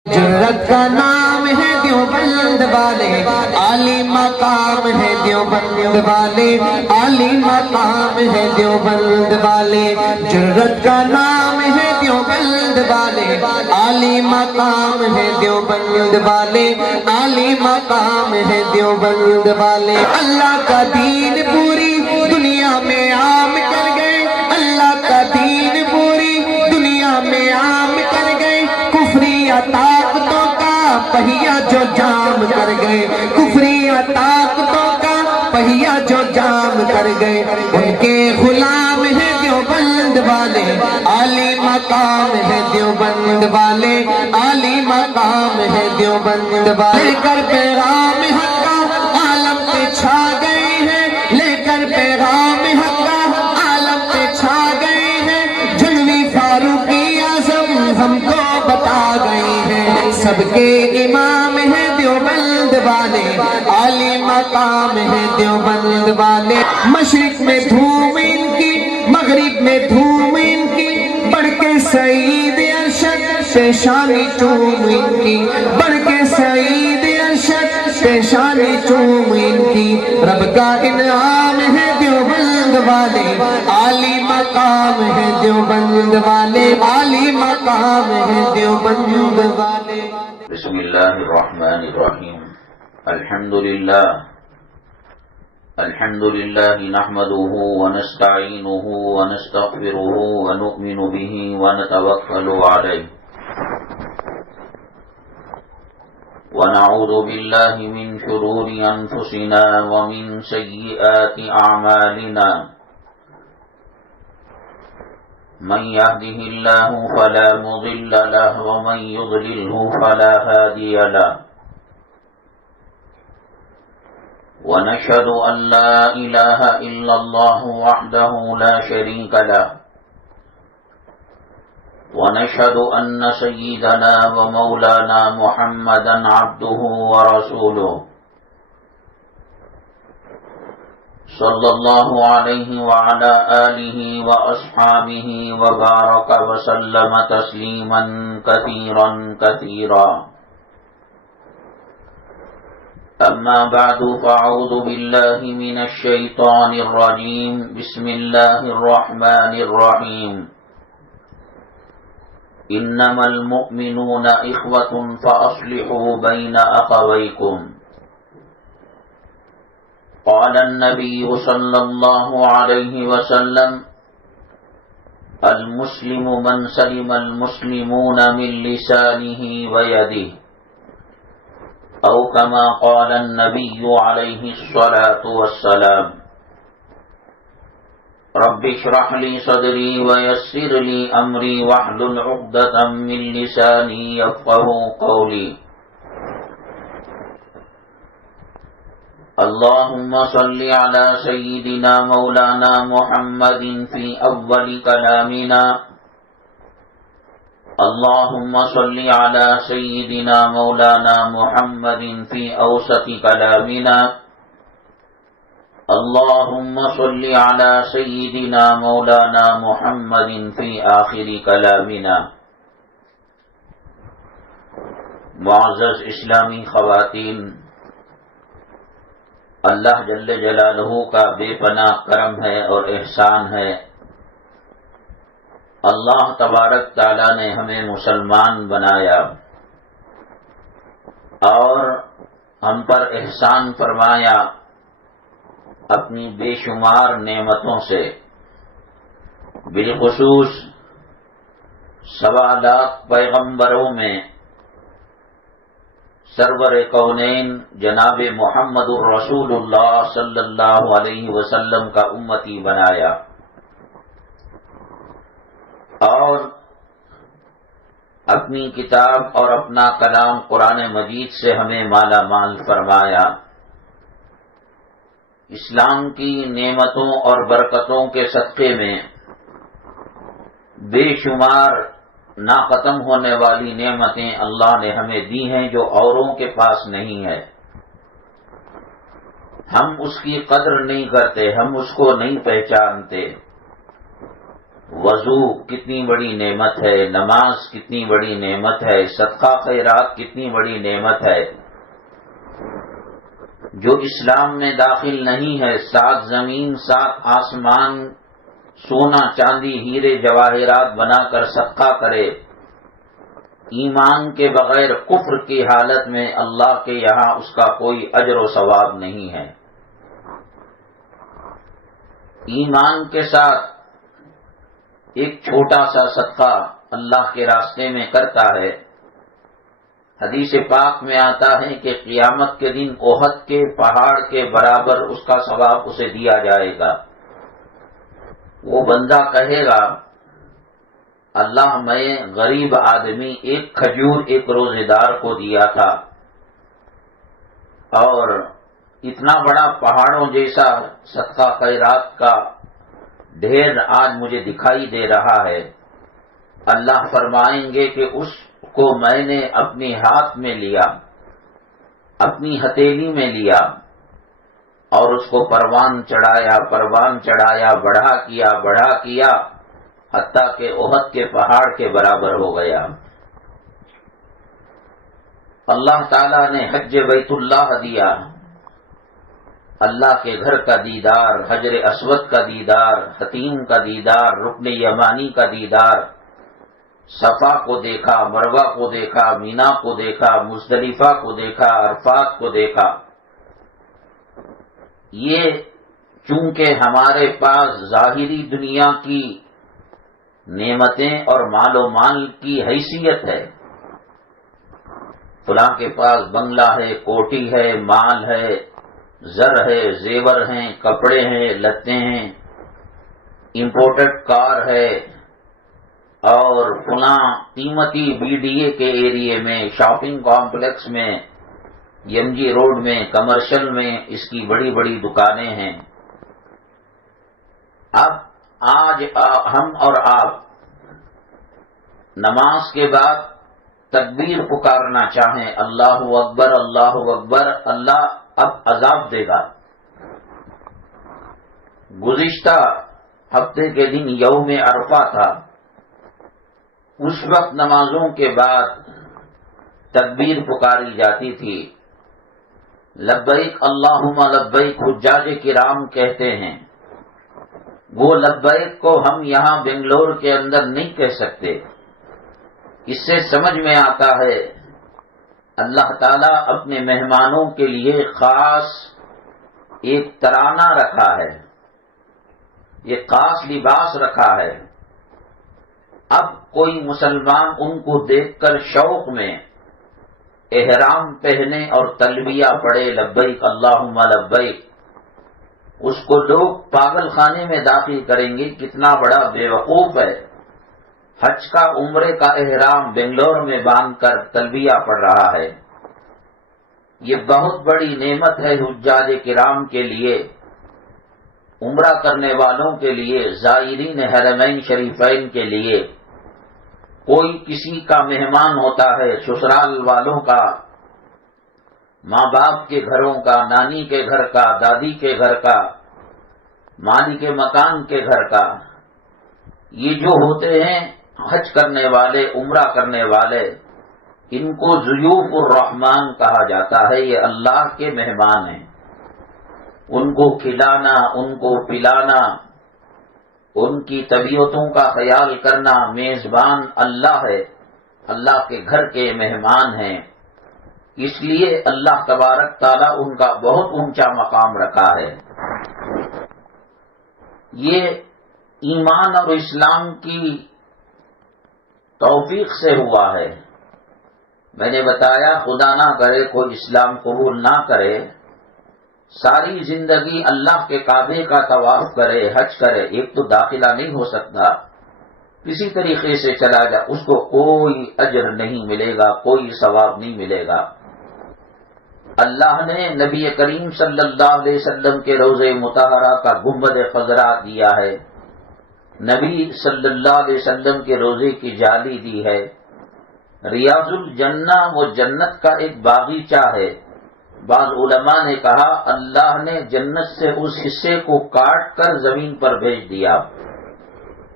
جرت کا نام ہے دیوبند والے، عالی مقام ہے دیوبند والے، عالی مقام ہے دیوبند والے۔ جرت کا نام ہے دیوبند والے، عالی مقام ہے دیوبند والے، عالی مقام ہے دیوبند والے۔ اللہ کا دین پوری دنیا میں عام کر گئے، اللہ کا دین پوری دنیا میں عام کر گئے۔ کفری طاقتوں کا پہیا جو جام کر گئے، کفری طاقتوں کا پہیا جو جام کر گئے، ان کے غلام ہیں دیوبند والے، عالی مقام ہے دیوبند والے، عالی مقام ہے دیوبند والے۔ لے کر پیغام حق کا عالم پہ چھا گئے ہیں، لے کر پیغام حق کا عالم پہ چھا گئے ہیں۔ جنوی فاروقی اعظم ہم کو بتا گئے ہیں، سب کے امام ہیں دیوبند والے، عالی مقام ہے دیوبند والے۔ مشرق میں دھوم ان کی، مغرب میں دھوم ان کی، بڑھ کے سعید ارشد پیشانی چوم ان کی، بڑھ کے سعید ارشد پیشانی چوم ان کی۔ رب کا انعام ہے دیوبند والے، عالی مقام ہے دیوبند والے، عالی مقام ہے دیوبند والے۔ بسم اللہ الرحمن الرحیم۔ الحمد للہ نحمده ونستعینه ونستغفره ونؤمن به ونتوکل علیہ ونعوذ باللہ من شرور انفسنا ومن سیئات اعمالنا، من يهده الله فلا مضل له ومن يضلله فلا هادي له، ونشهد أن لا إله إلا الله وحده لا شريك له، ونشهد أن سيدنا ومولانا محمدا عبده ورسوله، صلى الله عليه وعلى آله وأصحابه وبارك وسلم تسليما كثيرا كثيرا، أما بعد فأعوذ بالله من الشيطان الرجيم، بسم الله الرحمن الرحيم، إنما المؤمنون إخوة فأصلحوا بين أخويكم، قال النبي صلى الله عليه وسلم، المسلم من سلم المسلمون من لسانه ويده، أو كما قال النبي عليه الصلاة والسلام۔ رب اشرح لي صدري ويسر لي أمري واحلل عقدة من لساني يفقهوا قولي۔ اللهم صل على سيدنا مولانا محمد في أول كلامنا، اللهم صل على سيدنا مولانا محمد في أوسط كلامنا، اللهم صل على سيدنا مولانا محمد في آخر كلامنا۔ معزز اسلامی خواتین، اللہ جل جلالہ کا بے پناہ کرم ہے اور احسان ہے، اللہ تبارک تعالیٰ نے ہمیں مسلمان بنایا اور ہم پر احسان فرمایا اپنی بے شمار نعمتوں سے، بالخصوص 1.25 لاکھ پیغمبروں میں سرور کونین جناب محمد الرسول اللہ صلی اللہ علیہ وسلم کا امتی بنایا اور اپنی کتاب اور اپنا کلام قرآن مجید سے ہمیں مالا مال فرمایا۔ اسلام کی نعمتوں اور برکتوں کے صدقے میں بے شمار نہ ختم ہونے والی نعمتیں اللہ نے ہمیں دی ہیں جو اوروں کے پاس نہیں ہے۔ ہم اس کی قدر نہیں کرتے، ہم اس کو نہیں پہچانتے، وضو کتنی بڑی نعمت ہے، نماز کتنی بڑی نعمت ہے، صدقہ خیرات کتنی بڑی نعمت ہے۔ جو اسلام میں داخل نہیں ہے، 7 زمین 7 آسمان سونا چاندی ہیرے جواہرات بنا کر صدقہ کرے، ایمان کے بغیر کفر کی حالت میں اللہ کے یہاں اس کا کوئی اجر و ثواب نہیں ہے۔ ایمان کے ساتھ ایک چھوٹا سا صدقہ اللہ کے راستے میں کرتا ہے، حدیث پاک میں آتا ہے کہ قیامت کے دن احد کے پہاڑ کے برابر اس کا ثواب اسے دیا جائے گا۔ وہ بندہ کہے گا اللہ میں غریب آدمی ایک کھجور ایک روزے دار کو دیا تھا، اور اتنا بڑا پہاڑوں جیسا صدقہ خیرات کا ڈھیر آج مجھے دکھائی دے رہا ہے۔ اللہ فرمائیں گے کہ اس کو میں نے اپنے ہاتھ میں لیا، اپنی ہتھیلی میں لیا، اور اس کو پروان چڑھایا، بڑھا کیا حتیٰ کہ احد کے پہاڑ کے برابر ہو گیا۔ اللہ تعالیٰ نے حج بیت اللہ دیا، اللہ کے گھر کا دیدار، حجر اسود کا دیدار، حتیم کا دیدار، رکن یمانی کا دیدار، صفا کو دیکھا، مروہ کو دیکھا، مینا کو دیکھا، مزدلفہ کو دیکھا، عرفات کو دیکھا۔ یہ چونکہ ہمارے پاس ظاہری دنیا کی نعمتیں اور مال و مال کی حیثیت ہے، فلاں کے پاس بنگلہ ہے، کوٹھی ہے، مال ہے، زر ہے، زیور ہیں، کپڑے ہیں، لتے ہیں، امپورٹڈ کار ہے، اور فلاں قیمتی بی ڈی اے کے ایریے میں، شاپنگ کمپلیکس میں، یم جی روڈ میں، کمرشل میں اس کی بڑی بڑی دکانیں ہیں۔ اب آج ہم اور آپ نماز کے بعد تکبیر پکارنا چاہیں، اللہ اکبر اللہ اکبر، اللہ اب عذاب دے گا۔ گزشتہ ہفتے کے دن یوم عرفہ تھا، اس وقت نمازوں کے بعد تکبیر پکاری جاتی تھی، لبیک اللہم لبیک حجاج کرام کہتے ہیں۔ وہ لبیک کو ہم یہاں بنگلور کے اندر نہیں کہہ سکتے۔ اس سے سمجھ میں آتا ہے اللہ تعالیٰ اپنے مہمانوں کے لیے خاص ایک ترانہ رکھا ہے، ایک خاص لباس رکھا ہے۔ اب کوئی مسلمان ان کو دیکھ کر شوق میں احرام پہنے اور تلبیہ پڑھے، لبیک اللہم لبیک، اس کو لوگ پاگل خانے میں داخل کریں گے، کتنا بڑا بے وقوف ہے، حج کا عمرے کا احرام بنگلور میں باندھ کر تلبیہ پڑھ رہا ہے۔ یہ بہت بڑی نعمت ہے حجاج کرام کے لیے، عمرہ کرنے والوں کے لیے، زائرین حرمین شریفین کے لیے۔ کوئی کسی کا مہمان ہوتا ہے، سسرال والوں کا، ماں باپ کے گھروں کا، نانی کے گھر کا، دادی کے گھر کا، مالک مکان کے گھر کا، یہ جو ہوتے ہیں حج کرنے والے، عمرہ کرنے والے، ان کو ضیوف الرحمن کہا جاتا ہے، یہ اللہ کے مہمان ہیں۔ ان کو کھلانا، ان کو پلانا، ان کی طبیعتوں کا خیال کرنا، میزبان اللہ ہے، اللہ کے گھر کے مہمان ہیں۔ اس لیے اللہ تبارک تعالیٰ ان کا بہت اونچا مقام رکھا ہے۔ یہ ایمان اور اسلام کی توفیق سے ہوا ہے۔ میں نے بتایا خدا نہ کرے کوئی اسلام قبول نہ کرے، ساری زندگی اللہ کے کعبے کا طواف کرے، حج کرے، ایک تو داخلہ نہیں ہو سکتا، کسی طریقے سے چلا جا، اس کو کوئی اجر نہیں ملے گا، کوئی ثواب نہیں ملے گا۔ اللہ نے نبی کریم صلی اللہ علیہ وسلم کے روضہ مطہرہ کا گنبد خضرا دیا ہے، نبی صلی اللہ علیہ وسلم کے روضے کی جالی دی ہے، ریاض الجنہ وہ جنت کا ایک باغیچہ ہے۔ بعض علماء نے کہا اللہ نے جنت سے اس حصے کو کاٹ کر زمین پر بھیج دیا۔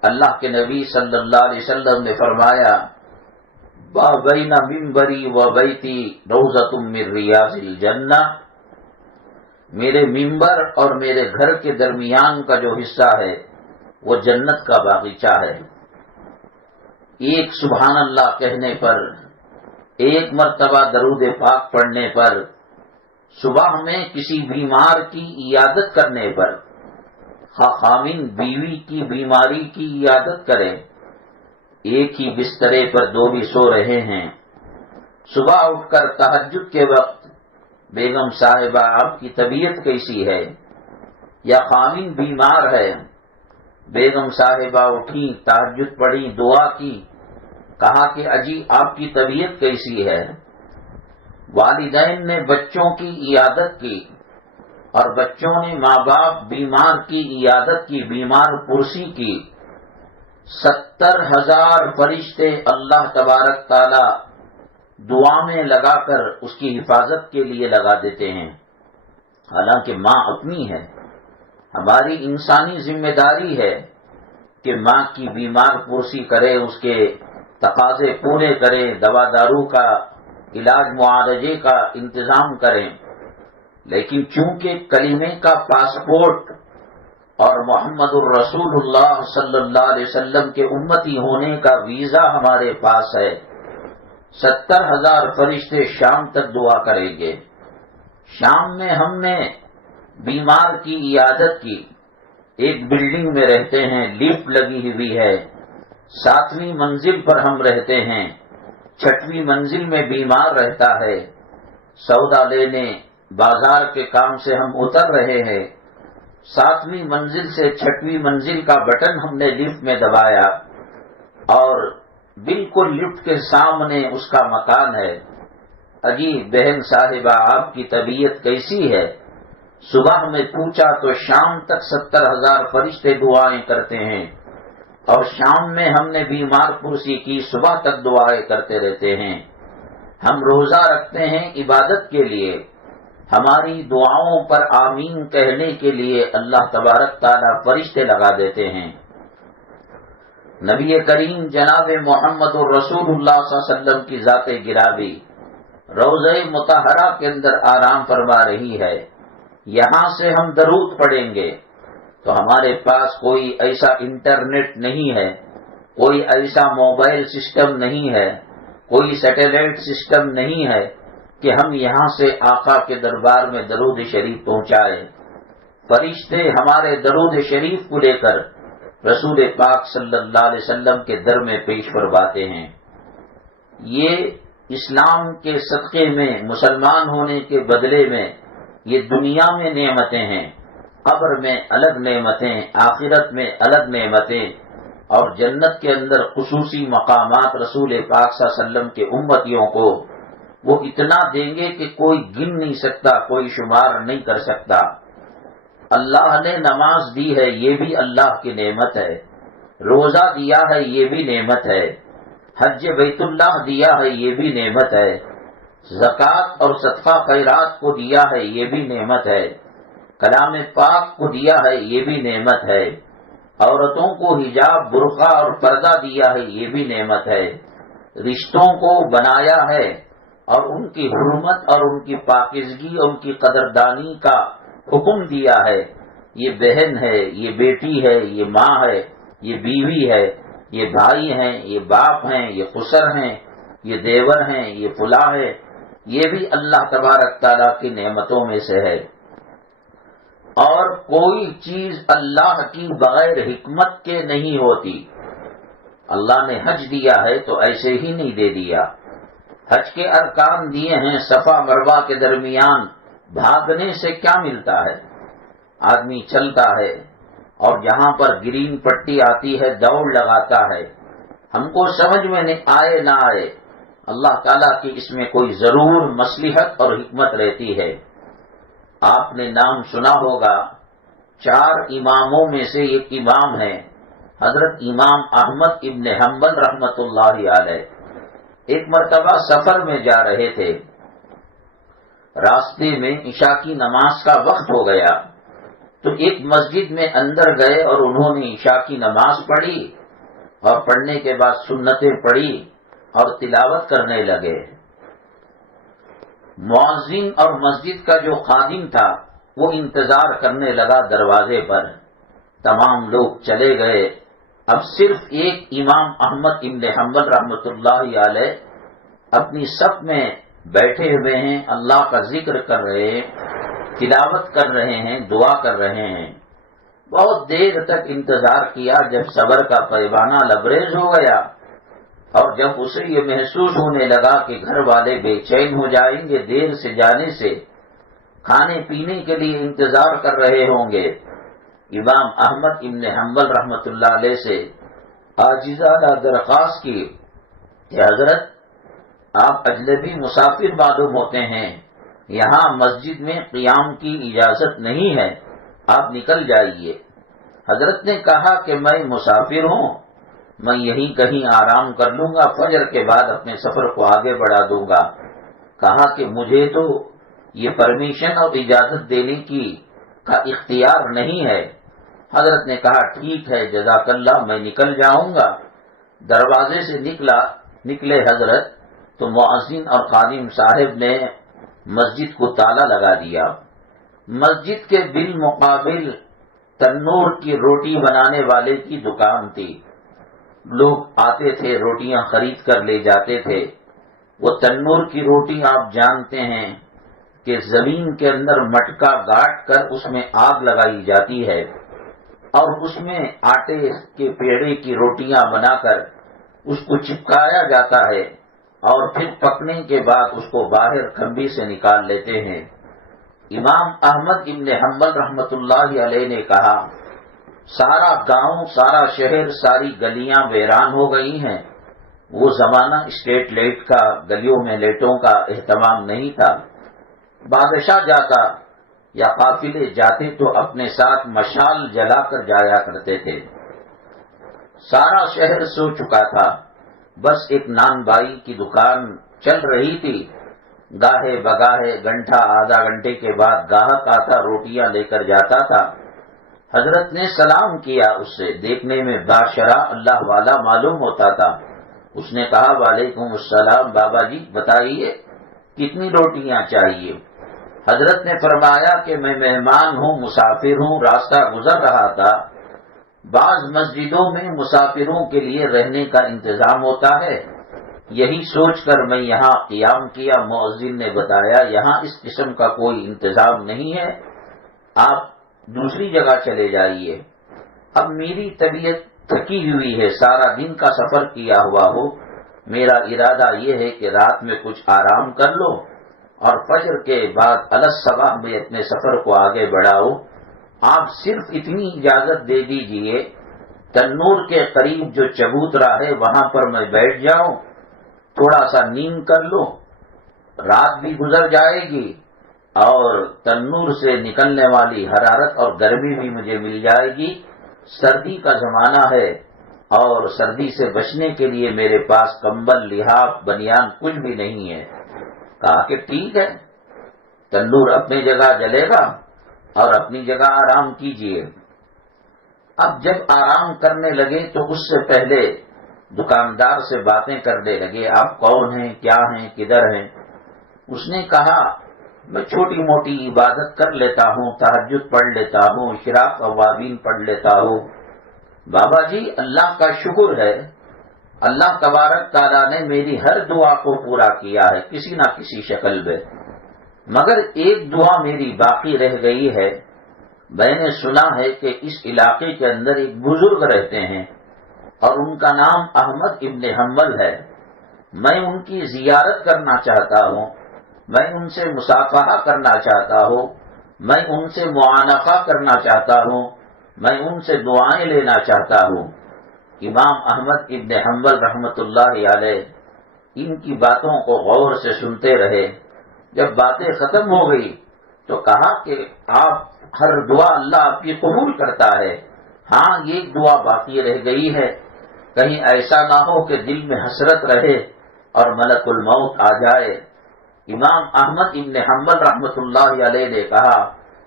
اللہ کے نبی صلی اللہ علیہ وسلم نے فرمایا با بین منبری و بیتی روضۃ من ریاض الجنہ، میرے ممبر اور میرے گھر کے درمیان کا جو حصہ ہے وہ جنت کا باغیچہ ہے۔ ایک سبحان اللہ کہنے پر، ایک مرتبہ درود پاک پڑھنے پر، صبح میں کسی بیمار کی عیادت کرنے پر، خاوند بیوی کی بیماری کی عیادت کرے، ایک ہی بسترے پر دو بھی سو رہے ہیں، صبح اٹھ کر تہجد کے وقت بیگم صاحبہ آپ کی طبیعت کیسی ہے، یا خاوند بیمار ہے، بیگم صاحبہ اٹھی، تہجد پڑھی، دعا کی، کہا کہ اجی آپ کی طبیعت کیسی ہے، والدین نے بچوں کی عیادت کی اور بچوں نے ماں باپ بیمار کی عیادت کی، بیمار پرسی کی، 70,000 فرشتے اللہ تبارک تعالی دعا میں لگا کر اس کی حفاظت کے لیے لگا دیتے ہیں۔ حالانکہ ماں اپنی ہے، ہماری انسانی ذمہ داری ہے کہ ماں کی بیمار پرسی کرے، اس کے تقاضے پورے کرے، دوا دارو کا علاج معالجے کا انتظام کریں، لیکن چونکہ کلمے کا پاسپورٹ اور محمد الرسول اللہ صلی اللہ علیہ وسلم کے امتی ہونے کا ویزا ہمارے پاس ہے، 70,000 فرشتے شام تک دعا کریں گے۔ شام میں ہم نے بیمار کی عیادت کی، ایک بلڈنگ میں رہتے ہیں، لفٹ لگی ہوئی ہے، 7ویں منزل پر ہم رہتے ہیں، 6ویں منزل میں بیمار رہتا ہے، سودا لینے بازار کے کام سے ہم اتر رہے ہیں، 7ویں منزل سے 6ویں منزل کا بٹن ہم نے لفٹ میں دبایا اور بالکل لفٹ کے سامنے اس کا مکان ہے۔ اجی بہن صاحبہ آپ کی طبیعت کیسی ہے؟ صبح میں پوچھا تو شام تک 70,000 فرشتے دعائیں کرتے ہیں، اور شام میں ہم نے بیمار پرسی کی، صبح تک دعائیں کرتے رہتے ہیں۔ ہم روزہ رکھتے ہیں عبادت کے لیے، ہماری دعاؤں پر آمین کہنے کے لیے اللہ تبارک تعالیٰ فرشتے لگا دیتے ہیں۔ نبی کریم جناب محمد الرسول اللہ صلی اللہ علیہ وسلم کی ذات گرامی روضہ مطہرہ کے اندر آرام فرما رہی ہے، یہاں سے ہم درود پڑھیں گے تو ہمارے پاس کوئی ایسا انٹرنیٹ نہیں ہے، کوئی ایسا موبائل سسٹم نہیں ہے، کوئی سیٹلائٹ سسٹم نہیں ہے کہ ہم یہاں سے آقا کے دربار میں درود شریف پہنچائیں۔ فرشتے ہمارے درود شریف کو لے کر رسول پاک صلی اللہ علیہ وسلم کے در میں پیش فرماتے ہیں۔ یہ اسلام کے صدقے میں، مسلمان ہونے کے بدلے میں یہ دنیا میں نعمتیں ہیں، قبر میں الگ نعمتیں، آخرت میں الگ نعمتیں، اور جنت کے اندر خصوصی مقامات رسول پاک صلی اللہ علیہ وسلم کے امتیوں کو وہ اتنا دیں گے کہ کوئی گن نہیں سکتا، کوئی شمار نہیں کر سکتا۔ اللہ نے نماز دی ہے، یہ بھی اللہ کی نعمت ہے، روزہ دیا ہے، یہ بھی نعمت ہے، حج بیت اللہ دیا ہے، یہ بھی نعمت ہے، زکوٰۃ اور صدقہ خیرات کو دیا ہے، یہ بھی نعمت ہے، کلام پاک کو دیا ہے، یہ بھی نعمت ہے، عورتوں کو حجاب، برقع اور پردہ دیا ہے، یہ بھی نعمت ہے، رشتوں کو بنایا ہے اور ان کی حرمت اور ان کی پاکیزگی اور ان کی قدردانی کا حکم دیا ہے۔ یہ بہن ہے، یہ بیٹی ہے، یہ ماں ہے، یہ بیوی ہے، یہ بھائی ہیں، یہ باپ ہیں، یہ خسر ہیں، یہ دیور ہیں، یہ فلاں ہے، یہ بھی اللہ تبارک تعالیٰ کی نعمتوں میں سے ہے۔ اور کوئی چیز اللہ کی بغیر حکمت کے نہیں ہوتی۔ اللہ نے حج دیا ہے تو ایسے ہی نہیں دے دیا، حج کے ارکان دیے ہیں، صفا مروہ کے درمیان بھاگنے سے کیا ملتا ہے؟ آدمی چلتا ہے اور جہاں پر گرین پٹی آتی ہے دوڑ لگاتا ہے، ہم کو سمجھ میں نہیں آئے نہ آئے، اللہ تعالیٰ کی اس میں کوئی ضرور مصلحت اور حکمت رہتی ہے۔ آپ نے نام سنا ہوگا، 4 اماموں میں سے ایک امام ہے حضرت امام احمد ابن حنبل رحمۃ اللہ علیہ۔ ایک مرتبہ سفر میں جا رہے تھے، راستے میں عشاء کی نماز کا وقت ہو گیا تو ایک مسجد میں اندر گئے اور انہوں نے عشاء کی نماز پڑھی اور پڑھنے کے بعد سنتیں پڑھی اور تلاوت کرنے لگے۔ مؤذن اور مسجد کا جو خادم تھا وہ انتظار کرنے لگا دروازے پر۔ تمام لوگ چلے گئے، اب صرف ایک امام احمد ابن حنبل رحمۃ اللہ علیہ اپنی صف میں بیٹھے ہوئے ہیں، اللہ کا ذکر کر رہے ہیں، تلاوت کر رہے ہیں، دعا کر رہے ہیں۔ بہت دیر تک انتظار کیا، جب صبر کا پیمانہ لبریز ہو گیا اور جب اسے یہ محسوس ہونے لگا کہ گھر والے بے چین ہو جائیں گے دیر سے جانے سے، کھانے پینے کے لیے انتظار کر رہے ہوں گے، امام احمد ابن حنبل رحمۃ اللہ علیہ سے عاجزانہ درخواست کی کہ حضرت آپ اجنبی مسافر معلوم ہوتے ہیں، یہاں مسجد میں قیام کی اجازت نہیں ہے، آپ نکل جائیے۔ حضرت نے کہا کہ میں مسافر ہوں، میں یہیں کہیں آرام کر لوں گا، فجر کے بعد اپنے سفر کو آگے بڑھا دوں گا۔ کہا کہ مجھے تو یہ پرمیشن اور اجازت دینے کا اختیار نہیں ہے۔ حضرت نے کہا ٹھیک ہے، جزاک اللہ، میں نکل جاؤں گا۔ دروازے سے نکلے حضرت تو مؤذن اور خادم صاحب نے مسجد کو تالا لگا دیا۔ مسجد کے بالمقابل تنور کی روٹی بنانے والے کی دکان تھی، لوگ آتے تھے، روٹیاں خرید کر لے جاتے تھے۔ وہ تنور کی روٹی آپ جانتے ہیں کہ زمین کے اندر مٹکا گاٹ کر اس میں آگ لگائی جاتی ہے اور اس میں آٹے کے پیڑے کی روٹیاں بنا کر اس کو چپکایا جاتا ہے اور پھر پکنے کے بعد اس کو باہر کھمبی سے نکال لیتے ہیں۔ امام احمد ابن حنبل رحمۃ اللہ علیہ نے کہا سارا گاؤں، سارا شہر، ساری گلیاں ویران ہو گئی ہیں۔ وہ زمانہ اسٹریٹ لائٹ کا، گلیوں میں لائٹوں کا اہتمام نہیں تھا۔ بادشاہ جاتا یا قافلے جاتے تو اپنے ساتھ مشال جلا کر جایا کرتے تھے۔ سارا شہر سو چکا تھا، بس ایک نان بائی کی دکان چل رہی تھی۔ گاہے بگاہے گھنٹہ آدھا گھنٹے کے بعد گاہک آتا، روٹیاں لے کر جاتا تھا۔ حضرت نے سلام کیا، اس سے دیکھنے میں باشرع اللہ والا معلوم ہوتا تھا۔ اس نے کہا وعلیکم السلام، بابا جی بتائیے کتنی روٹیاں چاہیے؟ حضرت نے فرمایا کہ میں مہمان ہوں، مسافر ہوں، راستہ گزر رہا تھا۔ بعض مسجدوں میں مسافروں کے لیے رہنے کا انتظام ہوتا ہے، یہی سوچ کر میں یہاں قیام کیا۔ مؤذن نے بتایا یہاں اس قسم کا کوئی انتظام نہیں ہے، آپ دوسری جگہ چلے جائیے۔ اب میری طبیعت تھکی ہوئی ہے، سارا دن کا سفر کیا ہوا ہو، میرا ارادہ یہ ہے کہ رات میں کچھ آرام کر لو اور فجر کے بعد الصبح میں اپنے سفر کو آگے بڑھاؤ۔ آپ صرف اتنی اجازت دے دیجئے، تنور کے قریب جو چبوترا ہے وہاں پر میں بیٹھ جاؤں، تھوڑا سا نیند کر لو، رات بھی گزر جائے گی اور تنور سے نکلنے والی حرارت اور گرمی بھی مجھے مل جائے گی۔ سردی کا زمانہ ہے اور سردی سے بچنے کے لیے میرے پاس کمبل، لحاف، بنیان کچھ بھی نہیں ہے۔ کہا کہ ٹھیک ہے، تنور اپنی جگہ جلے گا اور اپنی جگہ آرام کیجئے۔ اب جب آرام کرنے لگے تو اس سے پہلے دکاندار سے باتیں کرنے لگے، آپ کون ہیں، کیا ہیں، کدھر ہیں؟ اس نے کہا میں چھوٹی موٹی عبادت کر لیتا ہوں، تہجد پڑھ لیتا ہوں، اشراق اوابین پڑھ لیتا ہوں۔ بابا جی اللہ کا شکر ہے، اللہ تبارک تعالیٰ نے میری ہر دعا کو پورا کیا ہے کسی نہ کسی شکل میں، مگر ایک دعا میری باقی رہ گئی ہے۔ میں نے سنا ہے کہ اس علاقے کے اندر ایک بزرگ رہتے ہیں اور ان کا نام احمد ابن حنبل ہے، میں ان کی زیارت کرنا چاہتا ہوں، میں ان سے مصافحہ کرنا چاہتا ہوں، میں ان سے معانقہ کرنا چاہتا ہوں، میں ان سے دعائیں لینا چاہتا ہوں۔ امام احمد ابن حنبل رحمۃ اللہ علیہ ان کی باتوں کو غور سے سنتے رہے۔ جب باتیں ختم ہو گئی تو کہا کہ آپ ہر دعا اللہ آپ کی قبول کرتا ہے، ہاں یہ دعا باقی رہ گئی ہے، کہیں ایسا نہ ہو کہ دل میں حسرت رہے اور ملک الموت آ جائے۔ امام احمد ابن حنبل رحمۃ اللہ علیہ نے کہا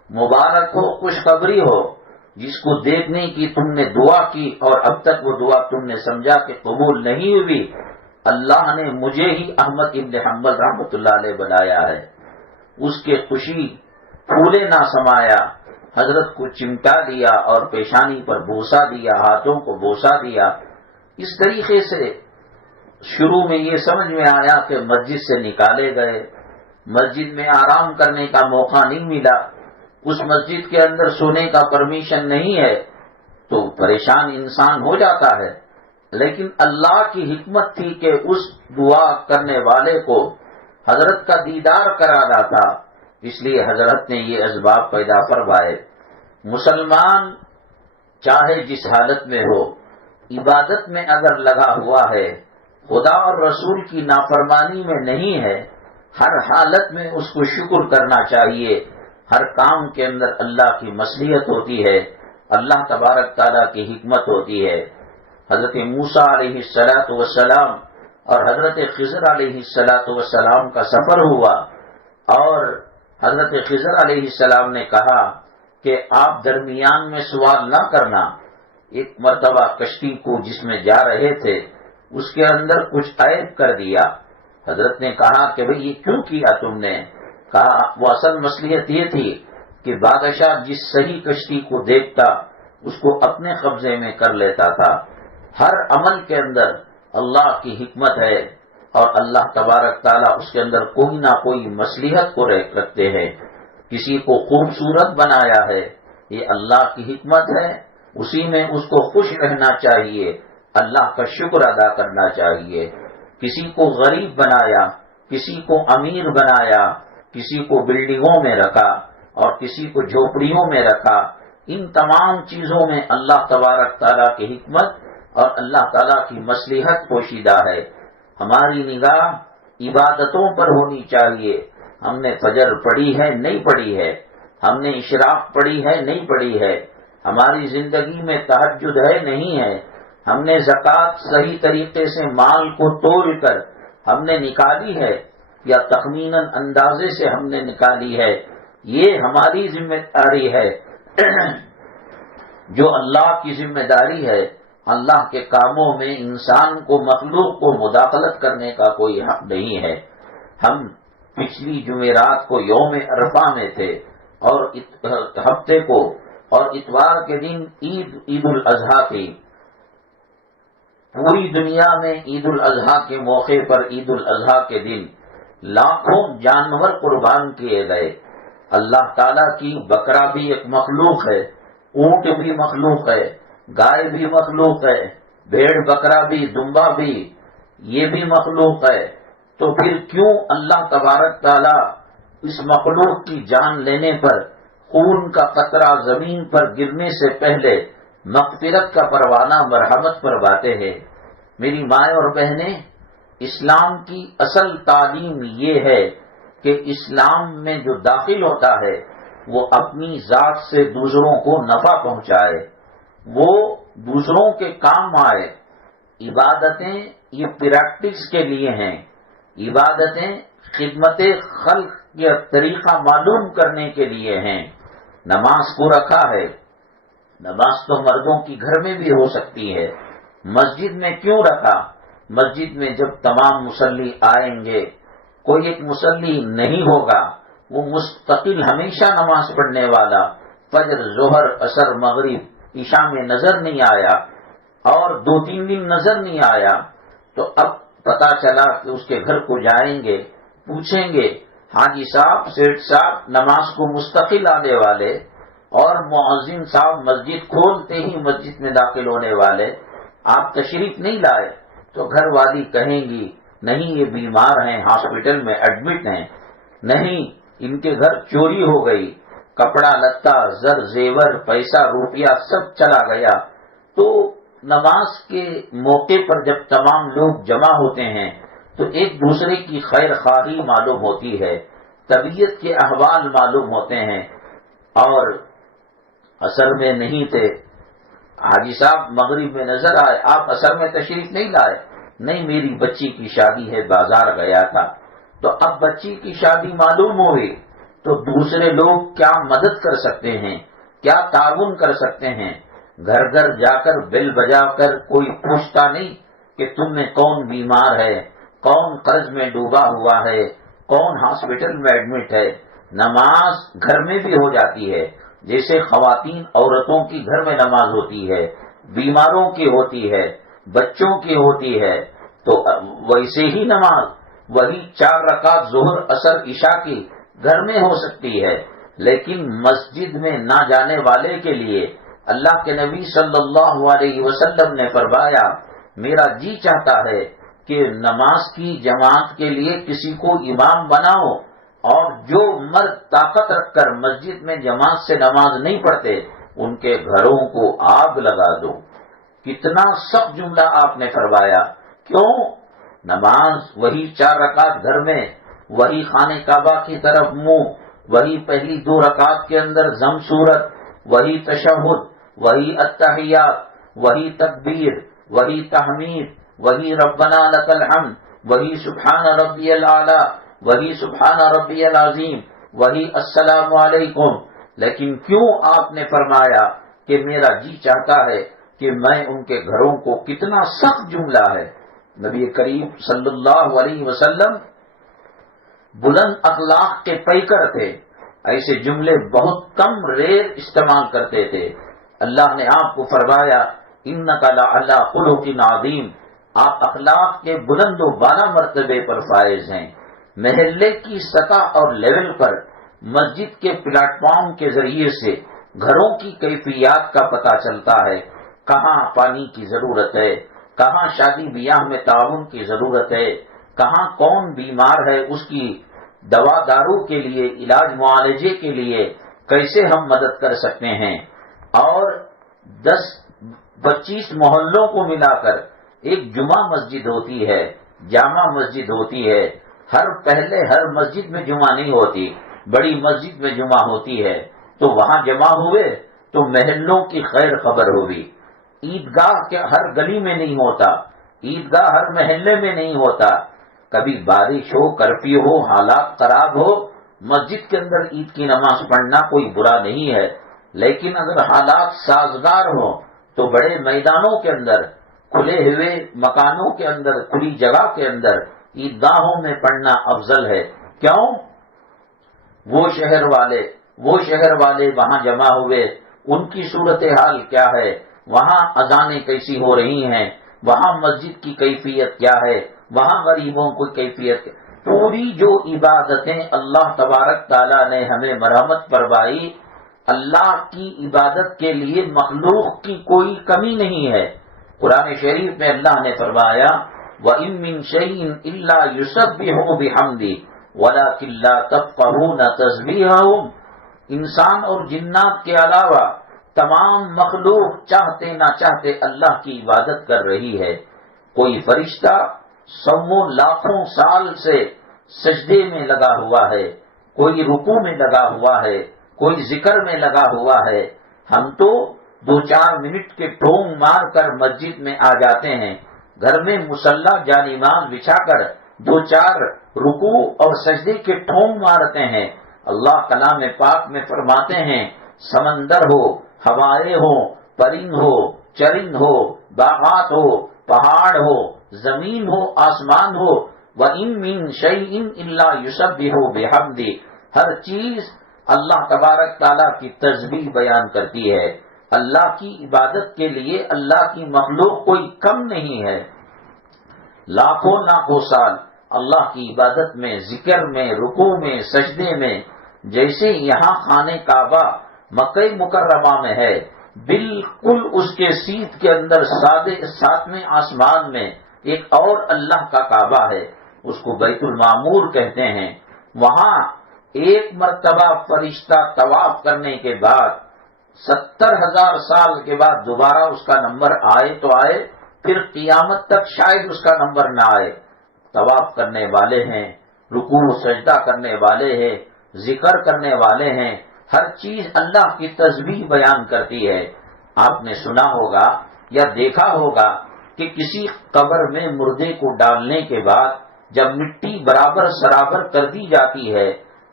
مبارک ہو، خوشخبری ہو، جس کو دیکھنے کی تم نے دعا کی اور اب تک وہ دعا تم نے سمجھا کہ قبول نہیں ہوئی، اللہ نے مجھے ہی احمد ابن حنبل رحمۃ اللہ علیہ بنایا ہے۔ اس کے خوشی پھولے نہ سمایا، حضرت کو چمٹا دیا اور پیشانی پر بوسا دیا، ہاتھوں کو بوسا دیا۔ اس طریقے سے شروع میں یہ سمجھ میں آیا کہ مسجد سے نکالے گئے، مسجد میں آرام کرنے کا موقع نہیں ملا، اس مسجد کے اندر سونے کا پرمیشن نہیں ہے، تو پریشان انسان ہو جاتا ہے۔ لیکن اللہ کی حکمت تھی کہ اس دعا کرنے والے کو حضرت کا دیدار کرانا تھا، اس لیے حضرت نے یہ اسباب پیدا فرمائے۔ مسلمان چاہے جس حالت میں ہو، عبادت میں اگر لگا ہوا ہے، خدا اور رسول کی نافرمانی میں نہیں ہے، ہر حالت میں اس کو شکر کرنا چاہیے۔ ہر کام کے اندر اللہ کی مصلحت ہوتی ہے، اللہ تبارک تعالیٰ کی حکمت ہوتی ہے۔ حضرت موسیٰ علیہ السلام اور حضرت خضر علیہ السلام کا سفر ہوا، اور حضرت خضر علیہ السلام نے کہا کہ آپ درمیان میں سوال نہ کرنا۔ ایک مرتبہ کشتی کو جس میں جا رہے تھے اس کے اندر کچھ عیب کر دیا۔ حضرت نے کہا کہ بھئی یہ کیوں کیا تم نے؟ کہا وہ اصل مصلحت یہ تھی کہ بادشاہ جس صحیح کشتی کو دیکھتا اس کو اپنے قبضے میں کر لیتا تھا۔ ہر عمل کے اندر اللہ کی حکمت ہے، اور اللہ تبارک تعالیٰ اس کے اندر کوئی نہ کوئی مصلحت کو رکھتے ہیں۔ کسی کو خوبصورت بنایا ہے، یہ اللہ کی حکمت ہے، اسی میں اس کو خوش رہنا چاہیے، اللہ کا شکر ادا کرنا چاہیے۔ کسی کو غریب بنایا، کسی کو امیر بنایا، کسی کو بلڈنگوں میں رکھا اور کسی کو جھوپڑیوں میں رکھا، ان تمام چیزوں میں اللہ تبارک تعالیٰ کی حکمت اور اللہ تعالیٰ کی مصلحت پوشیدہ ہے۔ ہماری نگاہ عبادتوں پر ہونی چاہیے۔ ہم نے فجر پڑھی ہے نہیں پڑھی ہے، ہم نے اشراق پڑھی ہے نہیں پڑھی ہے، ہماری زندگی میں تہجد ہے نہیں ہے، ہم نے زکوٰۃ صحیح طریقے سے مال کو تول کر ہم نے نکالی ہے یا تخمیناً اندازے سے ہم نے نکالی ہے، یہ ہماری ذمہ داری ہے۔ جو اللہ کی ذمہ داری ہے، اللہ کے کاموں میں انسان کو، مخلوق کو مداخلت کرنے کا کوئی حق نہیں ہے۔ ہم پچھلی جمعرات کو یوم عرفہ میں تھے، اور ہفتے کو اور اتوار کے دن عید الاضحیٰ تھی۔ پوری دنیا میں عید الاضحیٰ کے موقع پر، عید الاضحیٰ کے دن لاکھوں جانور قربان کیے گئے۔ اللہ تعالیٰ کی بکرا بھی ایک مخلوق ہے، اونٹ بھی مخلوق ہے، گائے بھی مخلوق ہے، بھیڑ بکرا بھی، دمبا بھی، یہ بھی مخلوق ہے۔ تو پھر کیوں اللہ تبارک تعالیٰ اس مخلوق کی جان لینے پر، خون کا قطرہ زمین پر گرنے سے پہلے مغفرت کا پروانہ مرحمت فرماتے ہیں؟ میری مائیں اور بہنیں، اسلام کی اصل تعلیم یہ ہے کہ اسلام میں جو داخل ہوتا ہے وہ اپنی ذات سے دوسروں کو نفع پہنچائے، وہ دوسروں کے کام آئے۔ عبادتیں یہ پریکٹس کے لیے ہیں، عبادتیں خدمت خلق کا طریقہ معلوم کرنے کے لیے ہیں۔ نماز کو رکھا ہے، نماز تو مردوں کی گھر میں بھی ہو سکتی ہے، مسجد میں کیوں رکھا؟ مسجد میں جب تمام مصلی آئیں گے، کوئی ایک مصلی نہیں ہوگا، وہ مستقل ہمیشہ نماز پڑھنے والا، فجر، ظہر، عصر، مغرب، عشاء میں نظر نہیں آیا اور 2-3 دن نظر نہیں آیا، تو اب پتا چلا کہ اس کے گھر کو جائیں گے، پوچھیں گے حاجی صاحب، سیٹھ صاحب، نماز کو مستقل آنے والے اور مؤذن صاحب مسجد کھولتے ہی مسجد میں داخل ہونے والے، آپ تشریف نہیں لائے، تو گھر والی کہیں گی نہیں یہ بیمار ہیں، ہاسپٹل میں ایڈمٹ ہیں، نہیں ان کے گھر چوری ہو گئی، کپڑا لتا، زر زیور، پیسہ روپیہ سب چلا گیا۔ تو نماز کے موقع پر جب تمام لوگ جمع ہوتے ہیں تو ایک دوسرے کی خیر خواہی معلوم ہوتی ہے، طبیعت کے احوال معلوم ہوتے ہیں۔ اور عصر میں نہیں تھے، حاجی صاحب مغرب میں نظر آئے، آپ عصر میں تشریف نہیں لائے، نہیں میری بچی کی شادی ہے، بازار گیا تھا۔ تو اب بچی کی شادی معلوم ہوئی تو تو دوسرے لوگ کیا مدد کر سکتے ہیں، کیا تعاون کر سکتے ہیں؟ گھر گھر جا کر بیل بجا کر کوئی پوچھتا نہیں کہ تم میں کون بیمار ہے، کون قرض میں ڈوبا ہوا ہے، کون ہاسپٹل میں ایڈمٹ ہے۔ نماز گھر میں بھی ہو جاتی ہے، جیسے خواتین عورتوں کی گھر میں نماز ہوتی ہے، بیماروں کی ہوتی ہے، بچوں کی ہوتی ہے، تو ویسے ہی نماز وہی 4 رکعت ظہر عصر عشاء کی گھر میں ہو سکتی ہے۔ لیکن مسجد میں نہ جانے والے کے لیے اللہ کے نبی صلی اللہ علیہ وسلم نے فرمایا، میرا جی چاہتا ہے کہ نماز کی جماعت کے لیے کسی کو امام بناؤ، اور جو مرد طاقت رکھ کر مسجد میں جماعت سے نماز نہیں پڑھتے ان کے گھروں کو آگ لگا دو۔ کتنا سخت جملہ آپ نے فرمایا۔ کیوں؟ نماز وہی 4 رکعت گھر میں، وہی خانہ کعبہ کی طرف منہ، وہی پہلی 2 رکعت کے اندر ضم صورت، وہی تشہد، وہی التحیات، وہی تکبیر، وہی تحمید، وہی ربنا لک الحمد، وہی سبحان ربی الاعلی، وہی سبحان ربی العظیم، وہی السلام علیکم۔ لیکن کیوں آپ نے فرمایا کہ میرا جی چاہتا ہے کہ میں ان کے گھروں کو، کتنا سخت جملہ ہے۔ نبی کریم صلی اللہ علیہ وسلم بلند اخلاق کے پیکر تھے، ایسے جملے بہت کم ریئر استعمال کرتے تھے۔ اللہ نے آپ کو فرمایا انک لعلی خلق عظیم، آپ اخلاق کے بلند و بالا مرتبے پر فائز ہیں۔ محلے کی سطح اور لیول پر مسجد کے پلیٹ فارم کے ذریعے سے گھروں کی کیفیات کا پتہ چلتا ہے، کہاں پانی کی ضرورت ہے، کہاں شادی بیاہ میں تعاون کی ضرورت ہے، کہاں کون بیمار ہے، اس کی دوا دارو کے لیے، علاج معالجے کے لیے کیسے ہم مدد کر سکتے ہیں۔ اور 10-25 محلوں کو ملا کر ایک جمعہ مسجد ہوتی ہے، جامع مسجد ہوتی ہے۔ ہر مسجد میں جمعہ نہیں ہوتی، بڑی مسجد میں جمعہ ہوتی ہے، تو وہاں جمع ہوئے تو محلوں کی خیر خبر ہوگی۔ عیدگاہ کے ہر گلی میں نہیں ہوتا، عیدگاہ ہر محلے میں نہیں ہوتا۔ کبھی بارش ہو، کرفیو ہو، حالات خراب ہو، مسجد کے اندر عید کی نماز پڑھنا کوئی برا نہیں ہے، لیکن اگر حالات سازگار ہو تو بڑے میدانوں کے اندر، کھلے ہوئے مکانوں کے اندر، کھلی جگہ کے اندر عیدگاہوں میں پڑھنا افضل ہے۔ کیوں؟ وہ شہر والے وہاں جمع ہوئے، ان کی صورتحال کیا ہے، وہاں اذانیں کیسی ہو رہی ہیں، وہاں مسجد کی کیفیت کیا ہے، وہاں غریبوں کی کیفیت کیا، پوری جو عبادتیں اللہ تبارک تعالیٰ نے ہمیں مرحمت فرمائی، اللہ کی عبادت کے لیے مخلوق کی کوئی کمی نہیں ہے۔ قرآن شریف میں اللہ نے فرمایا وَإِن مِّن شَيْءٍ إِلَّا يُسَبِّحُ بِحَمْدِهِ وَلَكِن لَّا تَفْقَهُونَ تَسْبِيحَهُمْ۔ انسان اور جنات کے علاوہ تمام مخلوق چاہتے نہ چاہتے اللہ کی عبادت کر رہی ہے۔ کوئی فرشتہ سووں لاکھوں سال سے سجدے میں لگا ہوا ہے، کوئی رکوع میں لگا ہوا ہے، کوئی ذکر میں لگا ہوا ہے۔ ہم تو 2-4 منٹ کے ٹھونگ مار کر مسجد میں آ جاتے ہیں، گھر میں مصلی جانماز بچھا کر 2-4 رکوع اور سجدے کے ٹھونگ مارتے ہیں۔ اللہ کلام پاک میں فرماتے ہیں سمندر ہو، ہوائیں ہو، پرند ہو، چرند ہو، باغات ہو، پہاڑ ہو، زمین ہو، آسمان ہو، وَإِن مِّن شَيْءٍ إِلَّا يُسَبِّحُ بِحَمْدِهِ، ہر چیز اللہ تبارک تعالیٰ کی تسبیح بیان کرتی ہے۔ اللہ کی عبادت کے لیے اللہ کی مخلوق کوئی کم نہیں ہے۔ لاکھوں سال اللہ کی عبادت میں، ذکر میں، رکوع میں، سجدے میں، جیسے یہاں خانہ کعبہ مکہ مکرمہ میں ہے، بالکل اس کے سیدھ کے اندر 7ویں آسمان میں ایک اور اللہ کا کعبہ ہے، اس کو بیت المعمور کہتے ہیں۔ وہاں ایک مرتبہ فرشتہ طواف کرنے کے بعد 70,000 سال کے بعد دوبارہ اس کا نمبر آئے تو آئے، پھر قیامت تک شاید اس کا نمبر نہ آئے۔ طواف کرنے والے ہیں، رکوع سجدہ کرنے والے ہیں، ذکر کرنے والے ہیں، ہر چیز اللہ کی تسبیح بیان کرتی ہے۔ آپ نے سنا ہوگا یا دیکھا ہوگا کہ کسی قبر میں مردے کو ڈالنے کے بعد جب مٹی برابر سرابر کر دی جاتی ہے